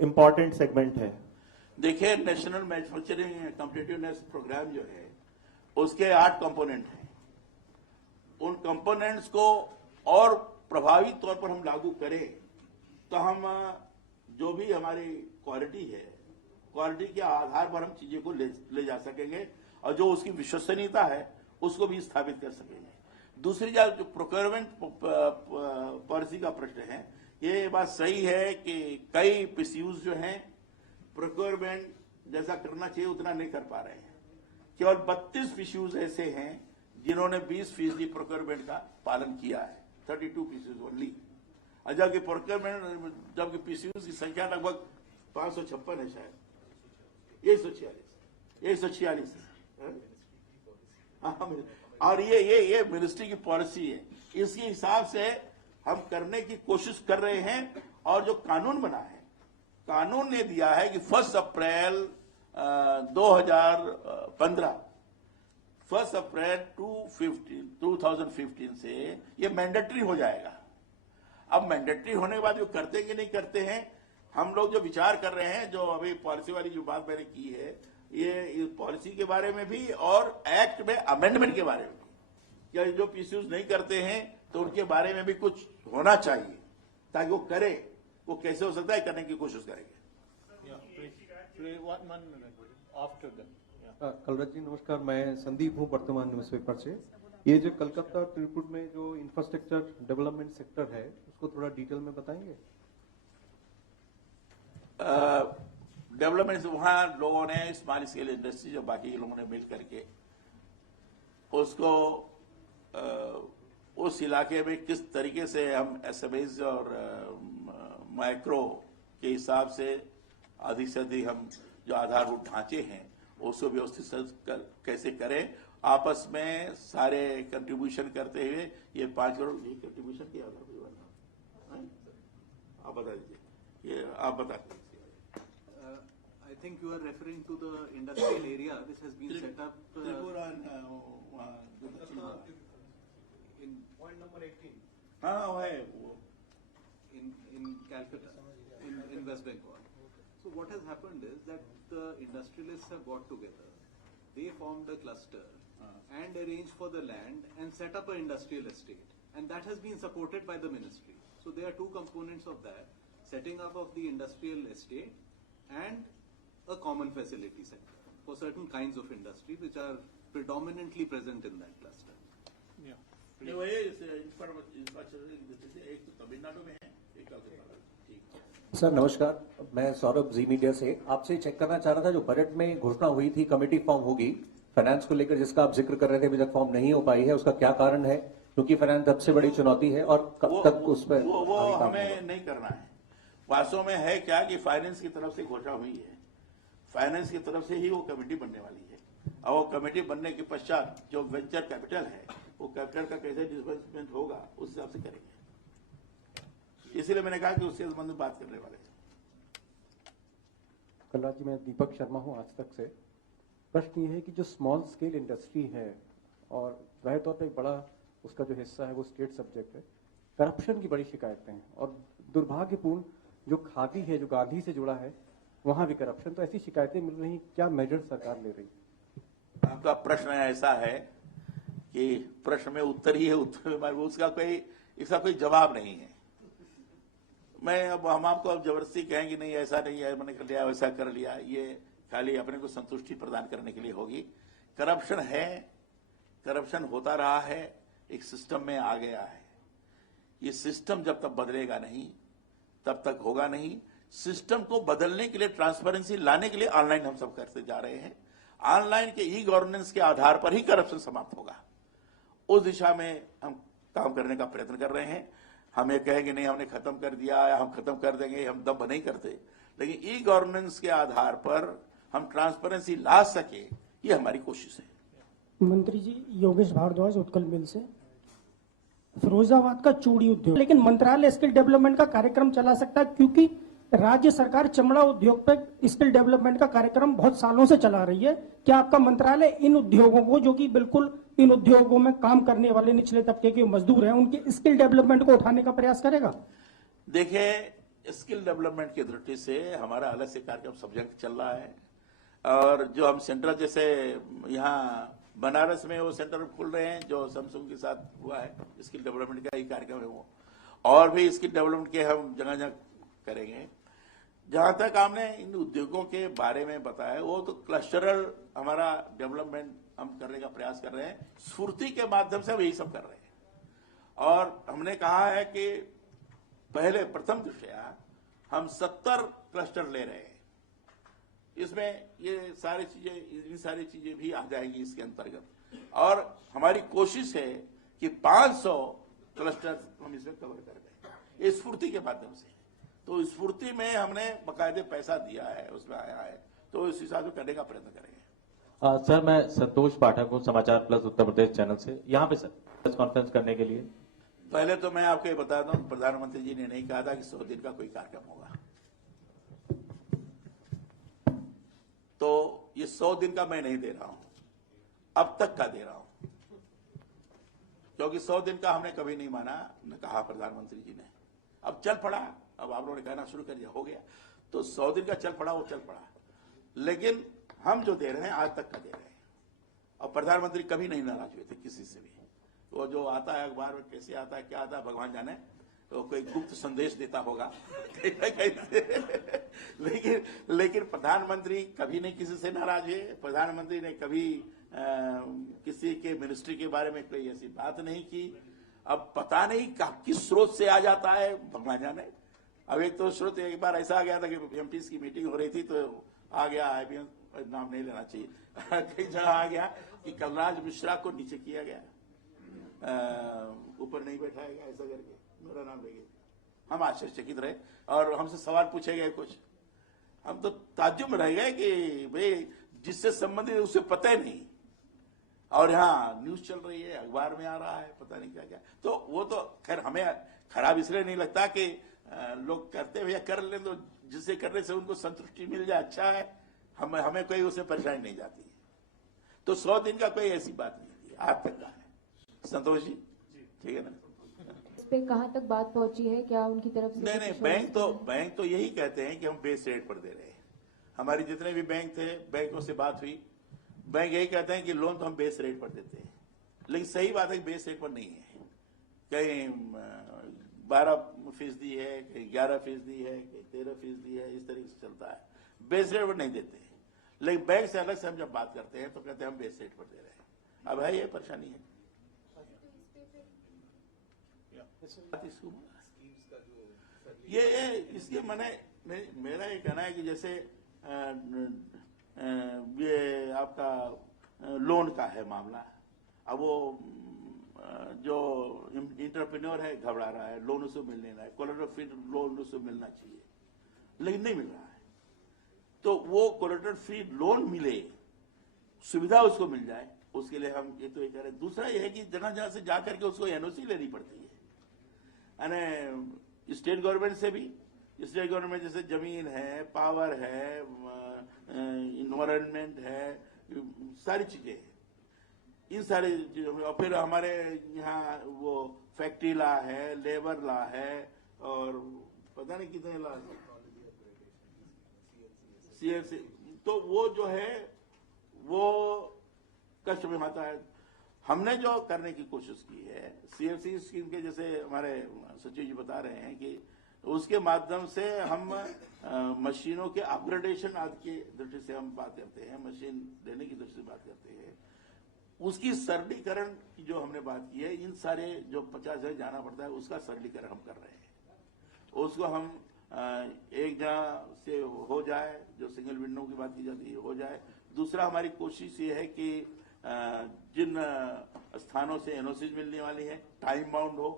इंपॉर्टेंट सेगमेंट है। देखिए, नेशनल मैन्युफैक्चरिंग कॉम्पिटिटिवनेस प्रोग्राम जो है उसके 8 कंपोनेंट हैं। उन कंपोनेंट्स को और प्रभावी तौर पर हम लागू करें तो हम जो भी हमारी क्वालिटी है, क्वालिटी के आधार पर हम चीजों को ले जा सकेंगे और जो उसकी विश्वसनीयता है उसको भी स्थापित कर सकेंगे। दूसरी जो प्रोक्योरमेंट पॉलिसी का प्रश्न है, ये बात सही है कि कई पीसीयूज जो हैं प्रोक्योरमेंट जैसा करना चाहिए उतना नहीं कर पा रहे हैं। केवल 32 पीसीयूज ऐसे हैं जिन्होंने 20% प्रोक्योरमेंट का पालन किया है, 32 पीसीयूज ओनली। जबकि प्रोक्योरमेंट, जबकि पीसीयूज की संख्या लगभग 556 है, शायद 146 है। और ये मिनिस्ट्री की पॉलिसी है, इसके हिसाब से हम करने की कोशिश कर रहे हैं। और जो कानून बना है, कानून ने दिया है कि 1 अप्रैल 2015 1 अप्रैल 2015 से ये मैंडेटरी हो जाएगा। अब मैंडेटरी होने के बाद जो करते हैं कि नहीं करते हैं, हम लोग जो विचार कर रहे हैं, जो अभी पॉलिसी वाली जो बात मैंने की है, ये पॉलिसी के बारे में भी और एक्ट में अमेंडमेंट के बारे में भी, क्या जो पीसीयूज नहीं करते हैं तो उनके बारे में भी कुछ होना चाहिए ताकि वो करे। वो कैसे हो सकता है, करने की कोशिश करेंगे। कलराज जी नमस्कार, मैं संदीप हूँ वर्तमान न्यूज़पेपर से। ये जो कलकत्ता त्रिपुर में जो इंफ्रास्ट्रक्चर डेवलपमेंट सेक्टर है उसको थोड़ा डिटेल में बताएंगे। डेवलपमेंट वहां लोगों ने स्मॉल स्केल इंडस्ट्री जो बाकी लोगों ने मिल करके उसको उस इलाके में किस तरीके से हम एसएमईज और माइक्रो के हिसाब से अधिक से अधिक हम जो आधारभूत ढांचे हैं उसको व्यवस्थित कैसे करें, आपस में सारे कंट्रीब्यूशन करते हुए ये 5 करोड़ कंट्रीब्यूशन के आधार पर आप बता दीजिए, ये आप बता दीजिए। I think you are referring to the industrial area which has been set up in point number 18. हाँ है वो in Calcutta, in West Bengal. So what has happened is that the industrialists have got together, they formed a cluster and arranged for the land and set up an industrial estate, and that has been supported by the ministry. So there are 2 components of that: setting up of the industrial estate and a common facility center for certain kinds of industry which are predominantly present in that cluster. एक तो तमिलनाडु में है, एक Calcutta. Sir नमस्कार, मैं Saurabh ji media से आपसे check करना चाह रहा था, जो बजट में घोषणा हुई थी कमेटी फॉर्म होगी फाइनेंस को लेकर, जिसका आप जिक्र कर रहे थे, अभी तक फॉर्म नहीं हो पाई है, उसका क्या कारण है? क्योंकि फाइनेंस सबसे बड़ी चुनौती है और कब तक उस पर वो हमें नहीं करना है। वास्तव में है क्या कि फाइनेंस की तरफ से घोषणा हुई है, फाइनेंस की तरफ से ही वो कमेटी बनने वाली है, और वो कमेटी बनने के पश्चात जो वेंचर कैपिटल है वो कैपिटल का कैसे डिस्बर्समेंट होगा उस हिसाब से करेंगे। इसीलिए मैंने कहा कि उससे संबंध में बात करने वाले हैं। कलराज जी, मैं दीपक शर्मा हूँ आज तक से। प्रश्न ये है कि जो स्मॉल स्केल इंडस्ट्री है और वह तौर पर बड़ा उसका जो हिस्सा है वो स्टेट सब्जेक्ट है, करप्शन की बड़ी शिकायतें हैं और दुर्भाग्यपूर्ण जो खादी है जो गांधी से जुड़ा है वहां भी करप्शन, तो ऐसी शिकायतें मिल रही, क्या मेजर सरकार ले रही? आपका प्रश्न ऐसा है कि प्रश्न में उत्तर ही है, उत्तर में उसका कोई इसका कोई जवाब नहीं है। मैं अब हम आपको अब जबरदस्ती कहेंगे नहीं ऐसा नहीं है, मैंने कर लिया वैसा कर लिया, ये खाली अपने को संतुष्टि प्रदान करने के लिए होगी। करप्शन है, करप्शन होता रहा है, एक सिस्टम में आ गया है। ये सिस्टम जब तक बदलेगा नहीं तब तक होगा नहीं। सिस्टम को बदलने के लिए, ट्रांसपेरेंसी लाने के लिए ऑनलाइन हम सब करते जा रहे हैं। ऑनलाइन के ई गवर्नेंस के आधार पर ही करप्शन समाप्त होगा। उस दिशा में हम काम करने का प्रयत्न कर रहे हैं। हम ये कहेंगे नहीं हमने खत्म कर दिया या हम खत्म कर देंगे, हम दब नहीं करते, लेकिन ई गवर्नेंस के आधार पर हम ट्रांसपेरेंसी ला सके, ये हमारी कोशिश है। मंत्री जी, योगेश भारद्वाज, उत्कल मिल से। फिरोजाबाद का चूड़ी उद्योग, लेकिन मंत्रालय स्किल डेवलपमेंट का कार्यक्रम चला सकता है, क्योंकि राज्य सरकार चमड़ा उद्योग पर स्किल डेवलपमेंट का कार्यक्रम बहुत सालों से चला रही है। क्या आपका मंत्रालय इन उद्योगों को, जो कि बिल्कुल इन उद्योगों में काम करने वाले निचले तबके के मजदूर हैं, उनके स्किल डेवलपमेंट को उठाने का प्रयास करेगा? देखिए, स्किल डेवलपमेंट की दृष्टि से हमारा अलग से कार्यक्रम सब जगह चल रहा है, और जो हम सेंटर जैसे यहाँ बनारस में वो सेंटर खुल रहे हैं जो सैमसंग के साथ हुआ है, स्किल डेवलपमेंट का ही कार्यक्रम है वो, और भी स्किल डेवलपमेंट के हम जगह जगह करेंगे। जहां तक आपने इन उद्योगों के बारे में बताया, वो तो क्लस्टरल हमारा डेवलपमेंट हम करने का प्रयास कर रहे हैं, स्फूर्ति के माध्यम से हम यही सब कर रहे हैं। और हमने कहा है कि पहले प्रथम दृष्टया हम 70 क्लस्टर ले रहे हैं, इसमें ये सारी चीजें, इन सारी चीजें भी आ जाएंगी इसके अंतर्गत, और हमारी कोशिश है कि 500 क्लस्टर हम इसमें कवर कर दें इस स्फूर्ति के माध्यम से। तो स्फूर्ति में हमने बकायदे पैसा दिया है, उसमें आया है, तो इस हिसाब से करने का प्रयत्न करेंगे। सर, मैं संतोष पाठक हूँ, समाचार प्लस उत्तर प्रदेश चैनल से, यहाँ पे सर प्रेस कॉन्फ्रेंस करने के लिए। पहले तो मैं आपको ये बता दूं, प्रधानमंत्री जी ने नहीं कहा था कि 100 दिन का कोई कार्यक्रम होगा, तो ये 100 दिन का मैं नहीं दे रहा हूं, अब तक का दे रहा हूं, क्योंकि 100 दिन का हमने कभी नहीं माना, न कहा प्रधानमंत्री जी ने। अब चल पड़ा, अब आप लोगों ने कहना शुरू कर दिया, हो गया, तो 100 दिन का चल पड़ा, वो चल पड़ा, लेकिन हम जो दे रहे हैं आज तक का दे रहे हैं। और प्रधानमंत्री कभी नहीं नाराज हुए थे किसी से भी। वो जो आता है अखबार में, कैसे आता है, क्या आता है, भगवान जाने, तो कोई गुप्त संदेश देता होगा लेकिन प्रधानमंत्री कभी नहीं किसी से नाराज हुए। प्रधानमंत्री ने कभी किसी के मिनिस्ट्री के बारे में कोई ऐसी बात नहीं की। अब पता नहीं किस स्रोत से आ जाता है, भगवान जाने। अब एक तो स्रोत एक बार ऐसा आ गया था कि एमपीस की मीटिंग हो रही थी, तो आ गया, आईपीएस नाम नहीं लेना चाहिए, कई जगह आ गया कि कलराज मिश्रा को नीचे किया गया, ऊपर नहीं बैठाया गया, ऐसा करके मेरा नाम ले गया। हम आश्चर्यचकित रहे और हमसे सवाल पूछे गए कुछ, हम तो ताज्जुब में रह गए कि भाई जिससे संबंधित उससे पता ही नहीं, और यहाँ न्यूज चल रही है, अखबार में आ रहा है, पता नहीं क्या क्या। तो वो तो खैर हमें खराब इसलिए नहीं लगता कि लोग करते भैया कर ले, तो जिससे करने से उनको संतुष्टि मिल जाए, अच्छा है, हमें कोई उससे परेशानी नहीं जाती है। तो 100 दिन का कोई ऐसी बात नहीं है, आज तक का है। संतोष जी, ठीक है ना? इस पे कहाँ तक बात पहुंची है, क्या उनकी तरफ से? नहीं, बैंक तो यही कहते हैं कि हम बेस रेट पर दे रहे हैं। हमारी जितने भी बैंक थे, बैंकों से बात हुई, बैंक यही कहते हैं कि लोन तो हम बेस रेट पर देते हैं, लेकिन सही बात है कि बेस रेट पर नहीं है। कहीं 12% है, कहीं 11% है, कहीं 13% है, इस तरीके से चलता है। बेस रेट पर नहीं देते हैं, लेकिन बैंक से अलग से हम जब बात करते हैं तो कहते हैं हम बेस रेट पर दे रहे हैं। अब है ये परेशानी है। ये इसके मेरा ये कहना है कि जैसे ये आपका लोन का है मामला। अब वो जो इंटरप्रेन्योर है घबरा रहा है, लोन उसको मिल नहीं रहा है, कोलैटरल फ्री लोन उसको मिलना चाहिए, लेकिन नहीं मिल रहा है। तो वो कोलैटरल फ्री लोन मिले, सुविधा उसको मिल जाए, उसके लिए हम ये तो ये कह रहे हैं। दूसरा ये है कि जगह जगह से जाकर के उसको एनओसी लेनी पड़ती है, यानी स्टेट गवर्नमेंट से भी। स्टेट गवर्नमेंट जैसे जमीन है, पावर है, इन्वायरमेंट है, सारी चीजें हैं, इन सारी चीजों में। और फिर हमारे यहाँ वो फैक्ट्री लॉ है, लेबर लॉ है, और पता नहीं कितने लॉ, सीएलसी। तो वो जो है वो कष्ट में आता है। हमने जो करने की कोशिश की है सीएलसी स्कीम के, जैसे हमारे सचिव जी बता रहे हैं कि उसके माध्यम से हम मशीनों के अपग्रेडेशन आदि की दृष्टि से हम बात करते हैं, मशीन देने की दृष्टि से बात करते हैं। उसकी सरलीकरण की जो हमने बात की है, इन सारे जो 50,000 जाना पड़ता है उसका सरलीकरण हम कर रहे हैं। उसको हम एक जगह से हो जाए, जो सिंगल विंडो की बात की जाती है हो जाए। दूसरा हमारी कोशिश ये है कि जिन स्थानों से एनओसी मिलने वाली है, टाइम बाउंड हो,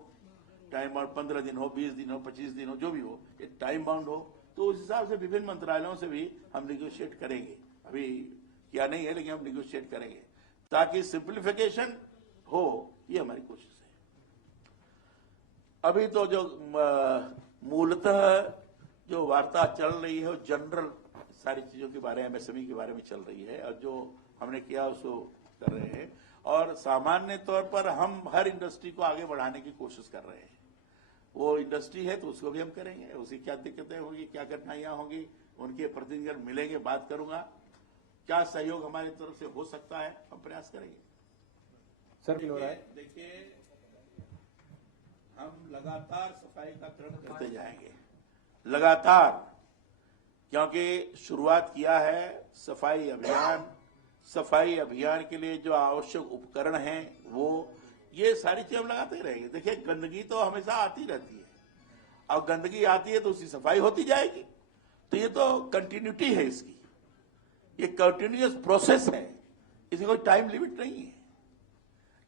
टाइम बाउंड 15 दिन हो, 20 दिन हो, 25 दिन हो, जो भी हो, एक टाइम बाउंड हो, तो उस हिसाब से विभिन्न मंत्रालयों से भी हम निगोशिएट करेंगे। अभी क्या नहीं है, लेकिन हम निगोशिएट करेंगे ताकि सिंप्लीफिकेशन हो, ये हमारी कोशिश है। अभी तो जो मूलतः जो वार्ता चल रही है वो जनरल सारी चीजों के बारे में, एमएसएमई के बारे में चल रही है, और जो हमने किया उसको कर रहे हैं, और सामान्य तौर पर हम हर इंडस्ट्री को आगे बढ़ाने की कोशिश कर रहे हैं। वो इंडस्ट्री है तो उसको भी हम करेंगे, उसकी क्या दिक्कतें होगी, क्या कठिनाइयां होंगी, उनके प्रतिनिधि मिलेंगे, बात करूंगा, क्या सहयोग हमारी तरफ से हो सकता है, हम प्रयास करेंगे। सर देखिए, हम लगातार सफाई का क्रम करते जाएंगे, लगातार, क्योंकि शुरुआत किया है सफाई अभियान। सफाई अभियान के लिए जो आवश्यक उपकरण हैं, वो ये सारी चीजें हम लगाते ही रहेंगे। देखिए, गंदगी तो हमेशा आती रहती है, और गंदगी आती है तो उसकी सफाई होती जाएगी, तो ये तो कंटिन्यूटी है इसकी, ये कंटिन्यूअस प्रोसेस है, इसकी कोई टाइम लिमिट नहीं है।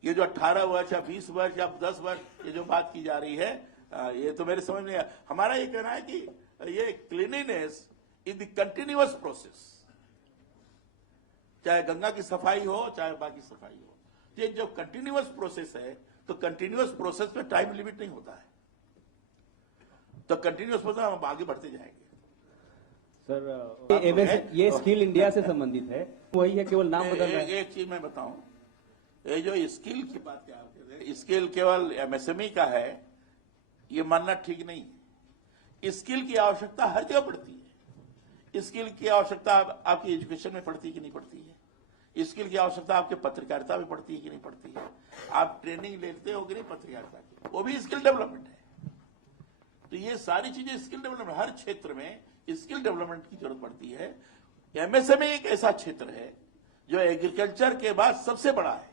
ये जो 18 वर्ष या 20 वर्ष या 10 वर्ष ये जो बात की जा रही है, ये तो मेरे समझ में हमारा ये कहना है कि ये cleanliness is the continuous process, चाहे गंगा की सफाई हो चाहे बाकी सफाई हो, ये जो कंटिन्यूअस प्रोसेस है, तो कंटिन्यूअस प्रोसेस में टाइम लिमिट नहीं होता है, तो कंटिन्यूअस प्रोसेस हम आगे बढ़ते जाएंगे। सर ये स्किल इंडिया से संबंधित है, वही है, केवल नाम बदल रहा है। एक चीज मैं बताऊं, ये जो स्किल की बात क्या आप कह रहे हैं, स्किल केवल एमएसएमई का है, ये मानना ठीक नहीं है। स्किल की आवश्यकता हर जगह पड़ती है। स्किल की आवश्यकता आपकी एजुकेशन में पड़ती है कि नहीं पड़ती है, स्किल की आवश्यकता आपके पत्रकारिता में पड़ती है कि नहीं पड़ती है, आप ट्रेनिंग लेते हो कि नहीं पत्रकारिता की, वो भी स्किल डेवलपमेंट है। तो ये सारी चीजें स्किल डेवलपमेंट, हर क्षेत्र में स्किल डेवलपमेंट की जरूरत पड़ती है। एमएसएमई एक ऐसा क्षेत्र है जो एग्रीकल्चर के बाद सबसे बड़ा है।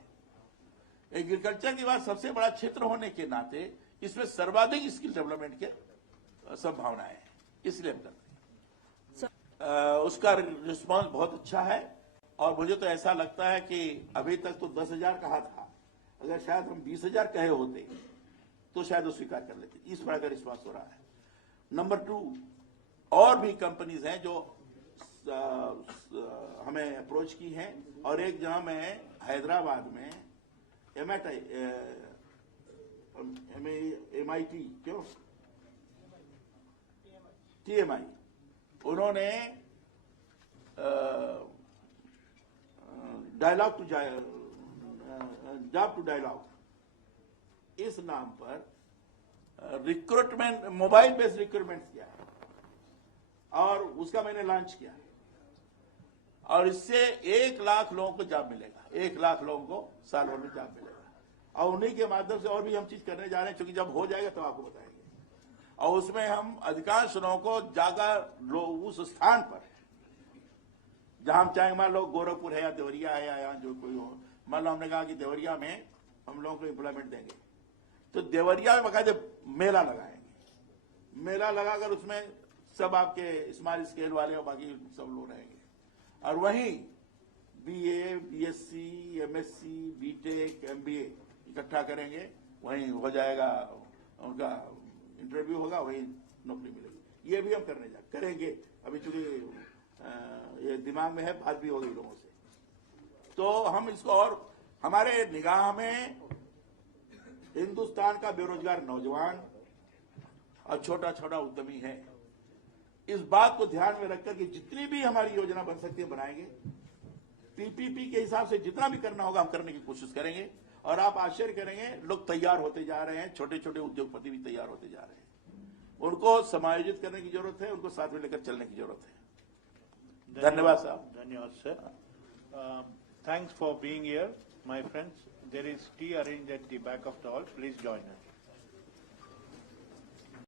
एग्रीकल्चर के बाद सबसे बड़ा क्षेत्र होने के नाते इसमें सर्वाधिक स्किल डेवलपमेंट के संभावनाएं हैं, इसलिए हम करते हैं। उसका रिस्पांस बहुत अच्छा है, और मुझे तो ऐसा लगता है कि अभी तक तो 10,000 कहा था, अगर शायद हम 20,000 कहे होते तो शायद वो स्वीकार कर लेते, इस तरह का रिस्पांस हो रहा है। नंबर 2, और भी कंपनीज हैं जो हमें अप्रोच की हैं, और एक जहां मैं हैदराबाद में MIT क्यों TMI, उन्होंने dialogue to job to dialogue इस नाम पर रिक्रूटमेंट, मोबाइल बेस्ड रिक्रूटमेंट किया है, और उसका मैंने लॉन्च किया, और इससे 1 लाख लोगों को जॉब मिलेगा, 1 लाख लोगों को साल भर में जॉब मिलेगा, और उन्हीं के माध्यम से और भी हम चीज करने जा रहे हैं, क्योंकि जब हो जाएगा तो आपको बताएंगे। और उसमें हम अधिकांश लोगों को जाकर उस स्थान पर जहां हम चाहेंगे, मान लो गोरखपुर है या देवरिया है या जो कोई हो, मान लो हमने कहा कि देवरिया में हम लोगों को एम्प्लॉयमेंट देंगे, तो देवरिया में बकायदे मेला लगाएंगे, मेला लगाकर उसमें सब आपके स्मॉल स्केल वाले और बाकी सब लोग रहेंगे, और वहीं BA, BSc, MSc, BTech, MBA इकट्ठा करेंगे, वहीं हो जाएगा, उनका इंटरव्यू होगा, वहीं नौकरी मिलेगी। ये भी हम करेंगे, अभी चूंकि ये दिमाग में है, बात भी होगी लोगों से, तो हम इसको, और हमारे निगाह में हिंदुस्तान का बेरोजगार नौजवान और छोटा छोटा उद्यमी है। इस बात को ध्यान में रखकर कि जितनी भी हमारी योजना बन सकती है बनाएंगे, PPP के हिसाब से जितना भी करना होगा हम करने की कोशिश करेंगे, और आप आश्चर्य करेंगे, लोग तैयार होते जा रहे हैं, छोटे छोटे उद्योगपति भी तैयार होते जा रहे हैं। उनको समायोजित करने की जरूरत है, उनको साथ में लेकर चलने की जरूरत है। धन्यवाद साहब। धन्यवाद sir. Thanks for being here, my friends. There is tea arranged at the back of the hall. Please join us.